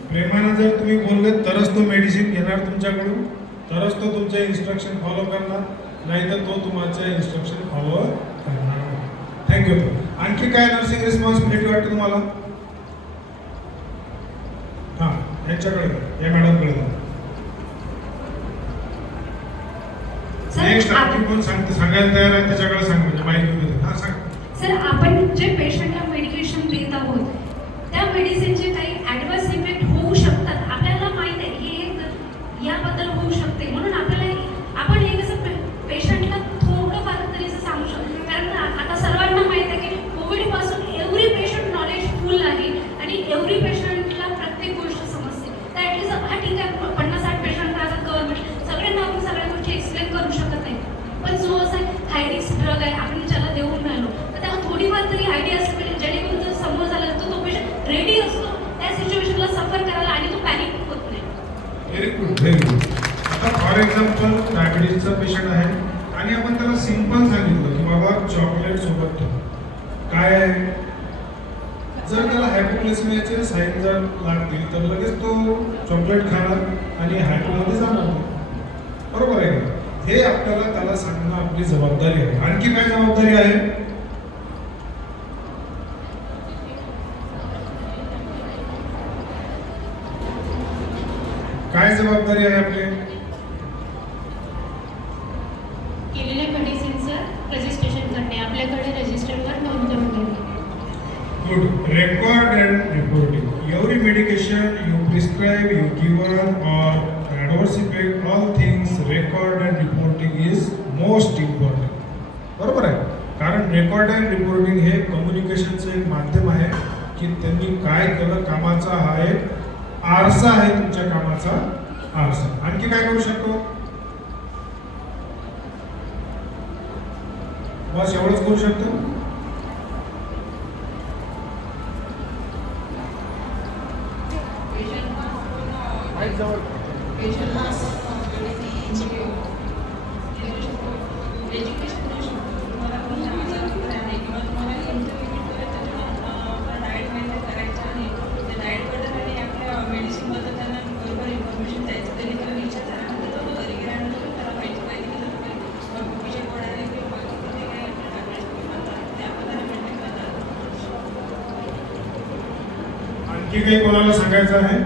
प्रेमानं जर तुम्ही बोलले तरच तो मेडिसिन घेणार तुमच्याकडून, तरच तो तुमचे इन्स्ट्रक्शन फॉलो करणार, नाही तर तो तुमचे इन्स्ट्रक्शन फॉलो करणार. थँक्यू. आणखी काय नर्सिंग रिस्पॉन्सिबिलिटी वाटते तुम्हाला? हां, यांच्याकडे या मॅडमकडे जा. नेक्स्ट आणखी कोण सांगायला तयार आहे त्याच्याकडे सांग, म्हणजे माहिती. हां सांग. सर, आपण जे पेशंटला मेडिकेशन देत आहोत त्या मेडिसिनचे काही ॲडव्हर्स इफेक्ट होऊ शकतात. आपल्याला माहित आहे की हे याबद्दल होऊ शकते, म्हणून आपण हे कसं पेशंटला थोडंफार तरी असं सांगू शकतो. कारण आता सर्वांना माहित आहे की कोविडपासून एव्हरी पेशंट नॉलेजफुल आहे आणि एव्हरी पेशंटला प्रत्येक गोष्ट समजते. तर ॲटलीस्ट हा ठीक आहे, 50-60 पेशंट राहतात गव्हर्नमेंट, सगळ्यांना आपण सगळ्या गोष्टी एक्सप्लेन करू शकत नाही. पण जो असा हाय रिस्क ड्रग आहे आपण ज्याला देऊन राहिलो, तर त्याला थोडीफार तरी आयडिया असते पाहिजे, जेणेकरून जर समोर झाला तर तो पेशंट रेडी असतो त्या सिच्युएशनला सफर करायला आणि तो पॅनिक होत नाही. Very good, very good. आता फॉर एक्झाम्पल डायबिटीजचा पेशंट आहे आणि आपण त्याला सिंपल सांगितलं की बाबा चॉकलेट सोबत ठेव. काय आहे, जर त्याला हायपोग्लायसेमियाचे साईन जर लागतील तर लगेच तो चॉकलेट खाणार आणि हायपोमध्ये जाणार नाही. बरोबर आहे का? हे आपल्याला त्याला सांगणं आपली जबाबदारी आहे. आणखी काय जबाबदारी आहे? काय जबाबदारी आहे आपली? केलेल्या मेडिसिनचं रजिस्ट्रेशन करणे, आपल्याकडे रजिस्टरवर नोंद करून घेणे. Good. Record and reporting. Every medication you prescribe, you give or adverse effect, all things record and reporting is most important. बरोबर आहे. कारण रेकॉर्ड अँड रिपोर्टिंग हे कम्युनिकेशनचं एक माध्यम आहे की त्यांनी काय केलं, कामाचा हा एक आरसा आहे, तुमच्या कामाचा आरसा. आणखी काय करू शकतो? बस एवढंच करू शकतो. आणखी काही कोणाला सांगायचं आहे?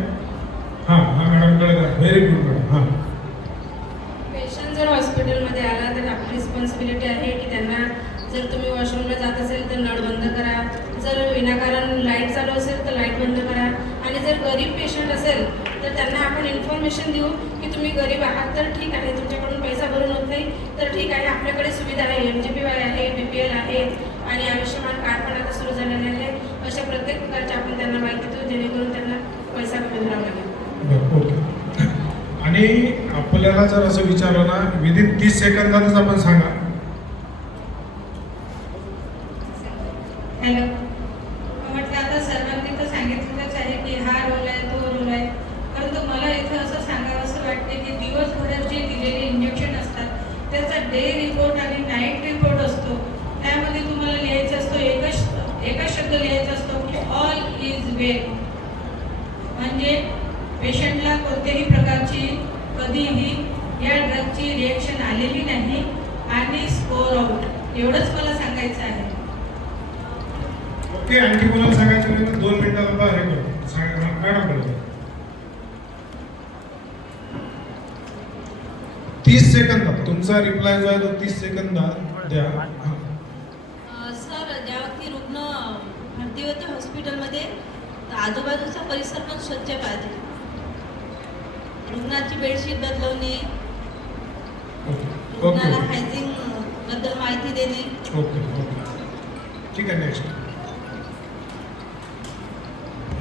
हां हां मॅडमकडे जा. Very good madam. हां. पेशंट जर हॉस्पिटलमध्ये आला तर आपली रिस्पॉन्सिबिलिटी आहे की त्यांना, जर तुम्ही वॉशरूमला जात असेल तर नळ बंद करा, जर विनाकारण लाईट चालू असेल तर लाईट बंद करा, आणि जर गरीब पेशंट असेल तर त्यांना आपण इन्फॉर्मेशन देऊ की तुम्ही गरीब आहात तर ठीक आहे, तुमच्याकडून पैसा भरून होत नाही तर ठीक आहे, आपल्याकडे सुविधा आहे, MGPY आहे, BPL आहे आणि आयुष्यमान कार्ड पण आता सुरू झालेले आहे. अशा प्रत्येक प्रकारची आपण त्यांना माहिती देऊ जेणेकरून त्यांना पैसा कमी भरावा लागेल. ओके. आणि आपल्याला जर असं विचारलं ना, विदिन 30 सेकंदातच आपण सांगा. हॅलो. म्हटलं आता सर्वांनी तर सांगितलेलंच आहे की हा रोल आहे, तो रोल आहे, परंतु मला इथं असं सांगावंसं वाटते की दिवसभरात जे दिलेले इंजेक्शन असतात त्याचा डे रिपोर्ट आणि नाईट रिपोर्ट असतो. त्यामध्ये तुम्हाला लिहायचं असतो, एकच शब्द लिहायचा असतो की ऑल इज वेल. म्हणजे पेशंटला कोणत्याही प्रकारची कधीही या ड्रगची रिॲक्शन आलेली नाही आणि स्कोर आउट, एवढंच मला सांगायचं आहे. ओके. आणखी कोणाला सांगायचं नाही तर 2 मिनिटात आता हे करतो. सांगा मॅडम. 30 सेकंदात तुमचा रिप्लाय जो आहे तो 30 सेकंदात द्या. सर, ज्या व्यक्ती रुग्ण भरती होते हॉस्पिटलमध्ये तर आजूबाजूचा परिसर पण स्वच्छ पाहिजे. रुग्णाची बेडशीट बदलवणे, रुग्णाला हायजीन बद्दल माहिती देणे. ओके ओके ठीक आहे. नेक्स्ट.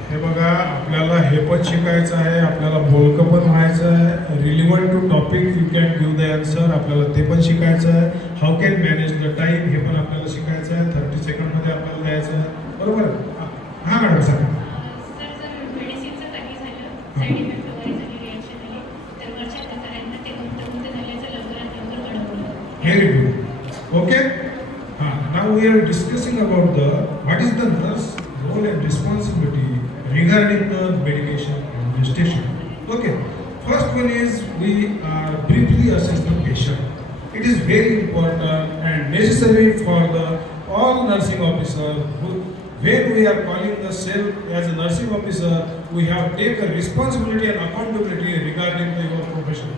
हे बघा, आपल्याला हे पण शिकायचं आहे, आपल्याला बोलकं पण व्हायचं आहे. Relevant to topic you can give the answer, आपल्याला ते पण शिकायचं आहे. How can manage the time हे पण आपल्याला शिकायचं आहे. 30 सेकंडमध्ये आपल्याला द्यायचं आहे. बरोबर. हां मॅडम सांगा. सर, जर मेडिसिनचं काही झालं, साईड इफेक्ट वगैरे झाली, रिॲक्शन झाली, तर वरच्या अधिकाऱ्यांना ते गुंतवणूक झाल्याचं लवकरात लवकर कळवलं. Very good. Okay? Now we are discussing about what is the nurse role and responsibility regarding the medication administration. Okay. First one is we briefly assess the patient. It is very important and necessary for the all nursing officer when we are calling the self as a nursing officer, we have take a responsibility and accountability regarding your profession.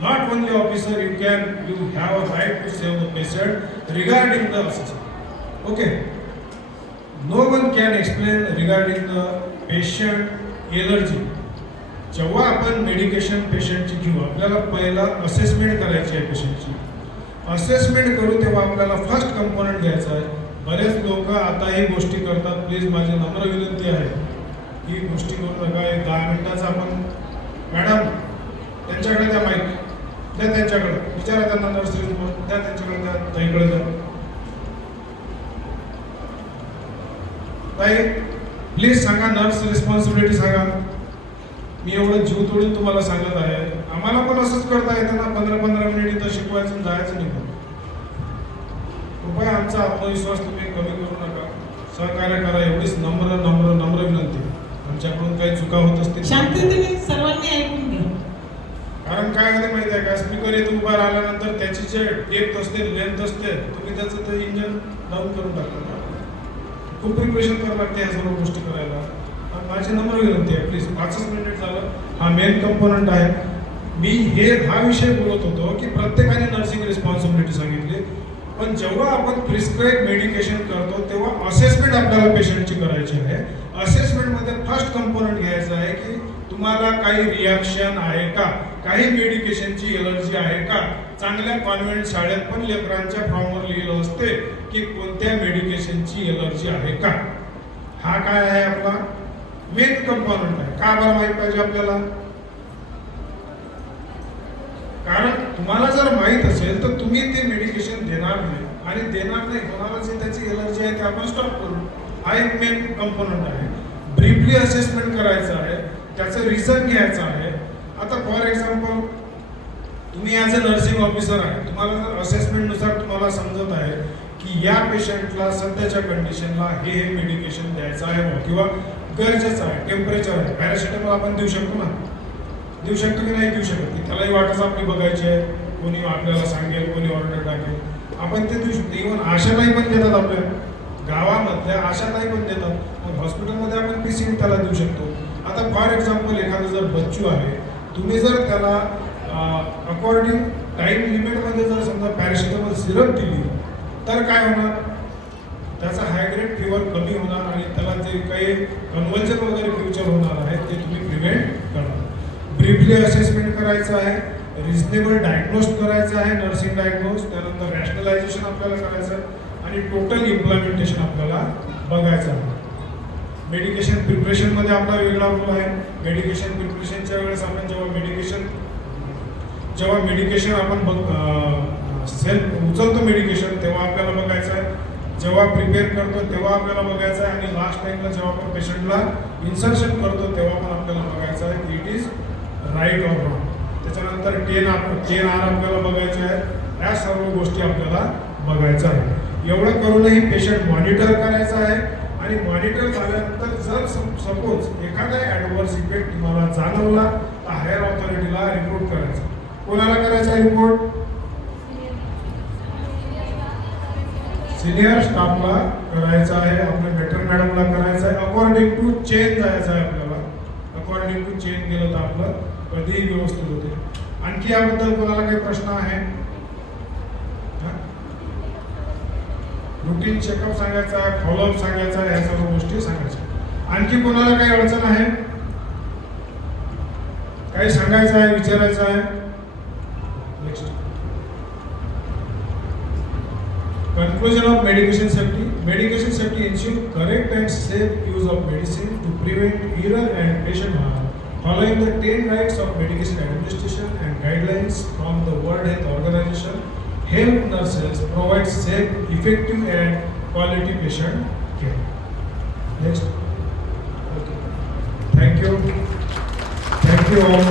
Not only officer, you have a right to save the patient regarding the assessment. Okay. No one can explain regarding the patient allergy. जेव्हा आपण medication पेशंटची घेऊ आपल्याला पहिला assessment करायची आहे पेशंटची. Assessment करू तेव्हा आपल्याला फर्स्ट कंपोनंट घ्यायचा आहे. बरेच लोक आता ही गोष्टी करतात. प्लीज माझी नम्र विनंती आहे ही गोष्टी करू नका. एक 10 मिनिटाचा आपण मॅडम त्यांच्याकडे द्या माईक द्या त्यांच्याकडे विचारा त्यांना नर्सरी द्या त्यांच्याकडे द्या ताईकडे द्या. ताई प्लीज सांगा नर्स रिस्पॉन्सिबिलिटी सांगा. मी एवढं जीव तोडून तुम्हाला सांगत आहे. आम्हाला पण असंच करता येतं ना 15-15 मिनिट इथं शिकवायचं जायचं नाही. कृपया आमचा आत्मविश्वास तुम्ही कमी करू नका. सहकार्य करा एवढीच नम्र विनंती. आमच्याकडून काही चुका होत असतील शांततेने सर्वांनी ऐकून घ्या. कारण काय होते माहिती आहे का स्पीकर येतो उभा राहिल्यानंतर त्याची जे डेप्थ असते लेंथ असते तुम्ही त्याचं ते इंजन डाऊन करून टाकता. खूप प्रिपरेशन करावं लागते ह्या सर्व गोष्टी करायला. माझी नम्र विनंती आहे प्लीज 5 मिनिट झालं. हा मेन कंपोनंट आहे. मी हा विषय बोलत होतो की प्रत्येकाने नर्सिंग रिस्पॉन्सिबिलिटी सांगितली. पण जेव्हा आपण प्रिस्क्राईब मेडिकेशन करतो तेव्हा असेसमेंट आपल्याला पेशंटची करायची आहे. असेसमेंटमध्ये फर्स्ट कंपोनंट घ्यायचा आहे की तुम्हाला काही रिॲक्शन आहे का, काही मेडिकेशनची एलर्जी आहे का. चांगल्या कॉन्व्हेंट शाळेत पण लेकरांच्या फॉर्मवर लिहिलं असते की कोणत्या मेडिकेशनची एलर्जी आहे का. हा काय आहे आपला मेन कंपोनंट आहे. का बरं माहित पाहिजे आपल्याला. कारण तुम्हाला जर माहित असेल तर तुम्ही ते मेडिकेशन देणार नाही आणि देणार नाही कोणाला जे त्याची एलर्जी आहे ते आपण स्टॉप करू. हा एक मेन कंपोनंट आहे. ब्रीफली असेसमेंट करायचं आहे. त्याचं रिझन घ्यायचं आहे. आता फॉर एक्झाम्पल तुम्ही ॲज अ नर्सिंग ऑफिसर आहे. तुम्हाला जर असेसमेंटनुसार तुम्हाला समजत आहे की या पेशंटला सध्याच्या कंडिशनला हे मेडिकेशन द्यायचं आहे किंवा गरजेचं आहे. टेम्परेचर आहे. पॅरासिटामॉल आपण देऊ शकतो ना. देऊ शकतो की नाही देऊ शकत. त्यालाही वाटच आपली बघायची आहे. कोणी आपल्याला सांगेल कोणी ऑर्डर टाकेल आपण ते देऊ शकतो. इव्हन आशाताई पण देतात आपल्या गावामधल्या आशाताई पण देतात. मग हॉस्पिटलमध्ये आपण PCM त्याला देऊ शकतो. आता फॉर एक्झाम्पल एखादं जर बच्चू आहे तुम्ही जर त्याला अकॉर्डिंग टाईम लिमिटमध्ये जर समजा पॅरासिटामॉल सिरप दिली तर काय होणार. त्याचा हायग्रेड फीवर कमी होणार आणि त्याला जे काही कन्व्हल्जन वगैरे फ्युचर होणार आहे ते तुम्ही प्रिव्हेंट करणार. ब्रीफली असेसमेंट करायचं आहे. रिजनेबल डायग्नोज करायचं आहे. Nursing diagnose. त्यानंतर रॅशनलायझेशन आपल्याला करायचं आहे आणि टोटल इम्प्लिमेंटेशन आपल्याला बघायचं आहे. मेडिकेशन प्रिपरेशनमध्ये आपला वेगळा रोल आहे. मेडिकेशन प्रिपरेशनच्या वेळेस आपण जेव्हा मेडिकेशन आपण सेल्फ उचलतो मेडिकेशन तेव्हा आपल्याला बघायचं आहे. जेव्हा प्रिपेअर करतो तेव्हा आपल्याला बघायचं आहे आणि लास्ट टाइमला जेव्हा आपण पेशंटला इन्सर्शन करतो तेव्हा पण आपल्याला बघायचं आहे की it is right or wrong. त्याच्यानंतर 10R आपल्याला बघायचे आहे. या सर्व गोष्टी आपल्याला बघायचं आहे. एवढं करूनही पेशंट मॉनिटर करायचं आहे आणि मॉनिटर झाल्यानंतर जर सपोज एखादा ॲडव्हर्स इफेक्ट तुम्हाला जाणवला तर हायर ऑथॉरिटीला रिपोर्ट करायचा. कोणाला करायचा रिपोर्ट. सिनियर स्टाफला करायचा आहे. आपल्या मेट्रो मॅडमला करायचं आहे. अकॉर्डिंग टू चेन जायचं आहे आपल्याला. अकॉर्डिंग टू चेन गेलं तर आपलं कधीही व्यवस्थित होते. आणखी याबद्दल कोणाला काही प्रश्न आहे. रुटीन चेकअप सांगायचा आहे. फॉलोअप सांगायचा आहे. ह्या सर्व गोष्टी सांगायच्या. आणखी कोणाला काही अडचण आहे काही सांगायचं आहे विचारायचं आहे. Next Conclusion of medication safety. Medication safety ensure correct and safe use of medicine to prevent error and patient harm. Following the 10 rights of medication administration and guidelines from the World Health Organization, help nurses provide safe, effective and quality patient care. Next. Okay. Thank you. Thank you all.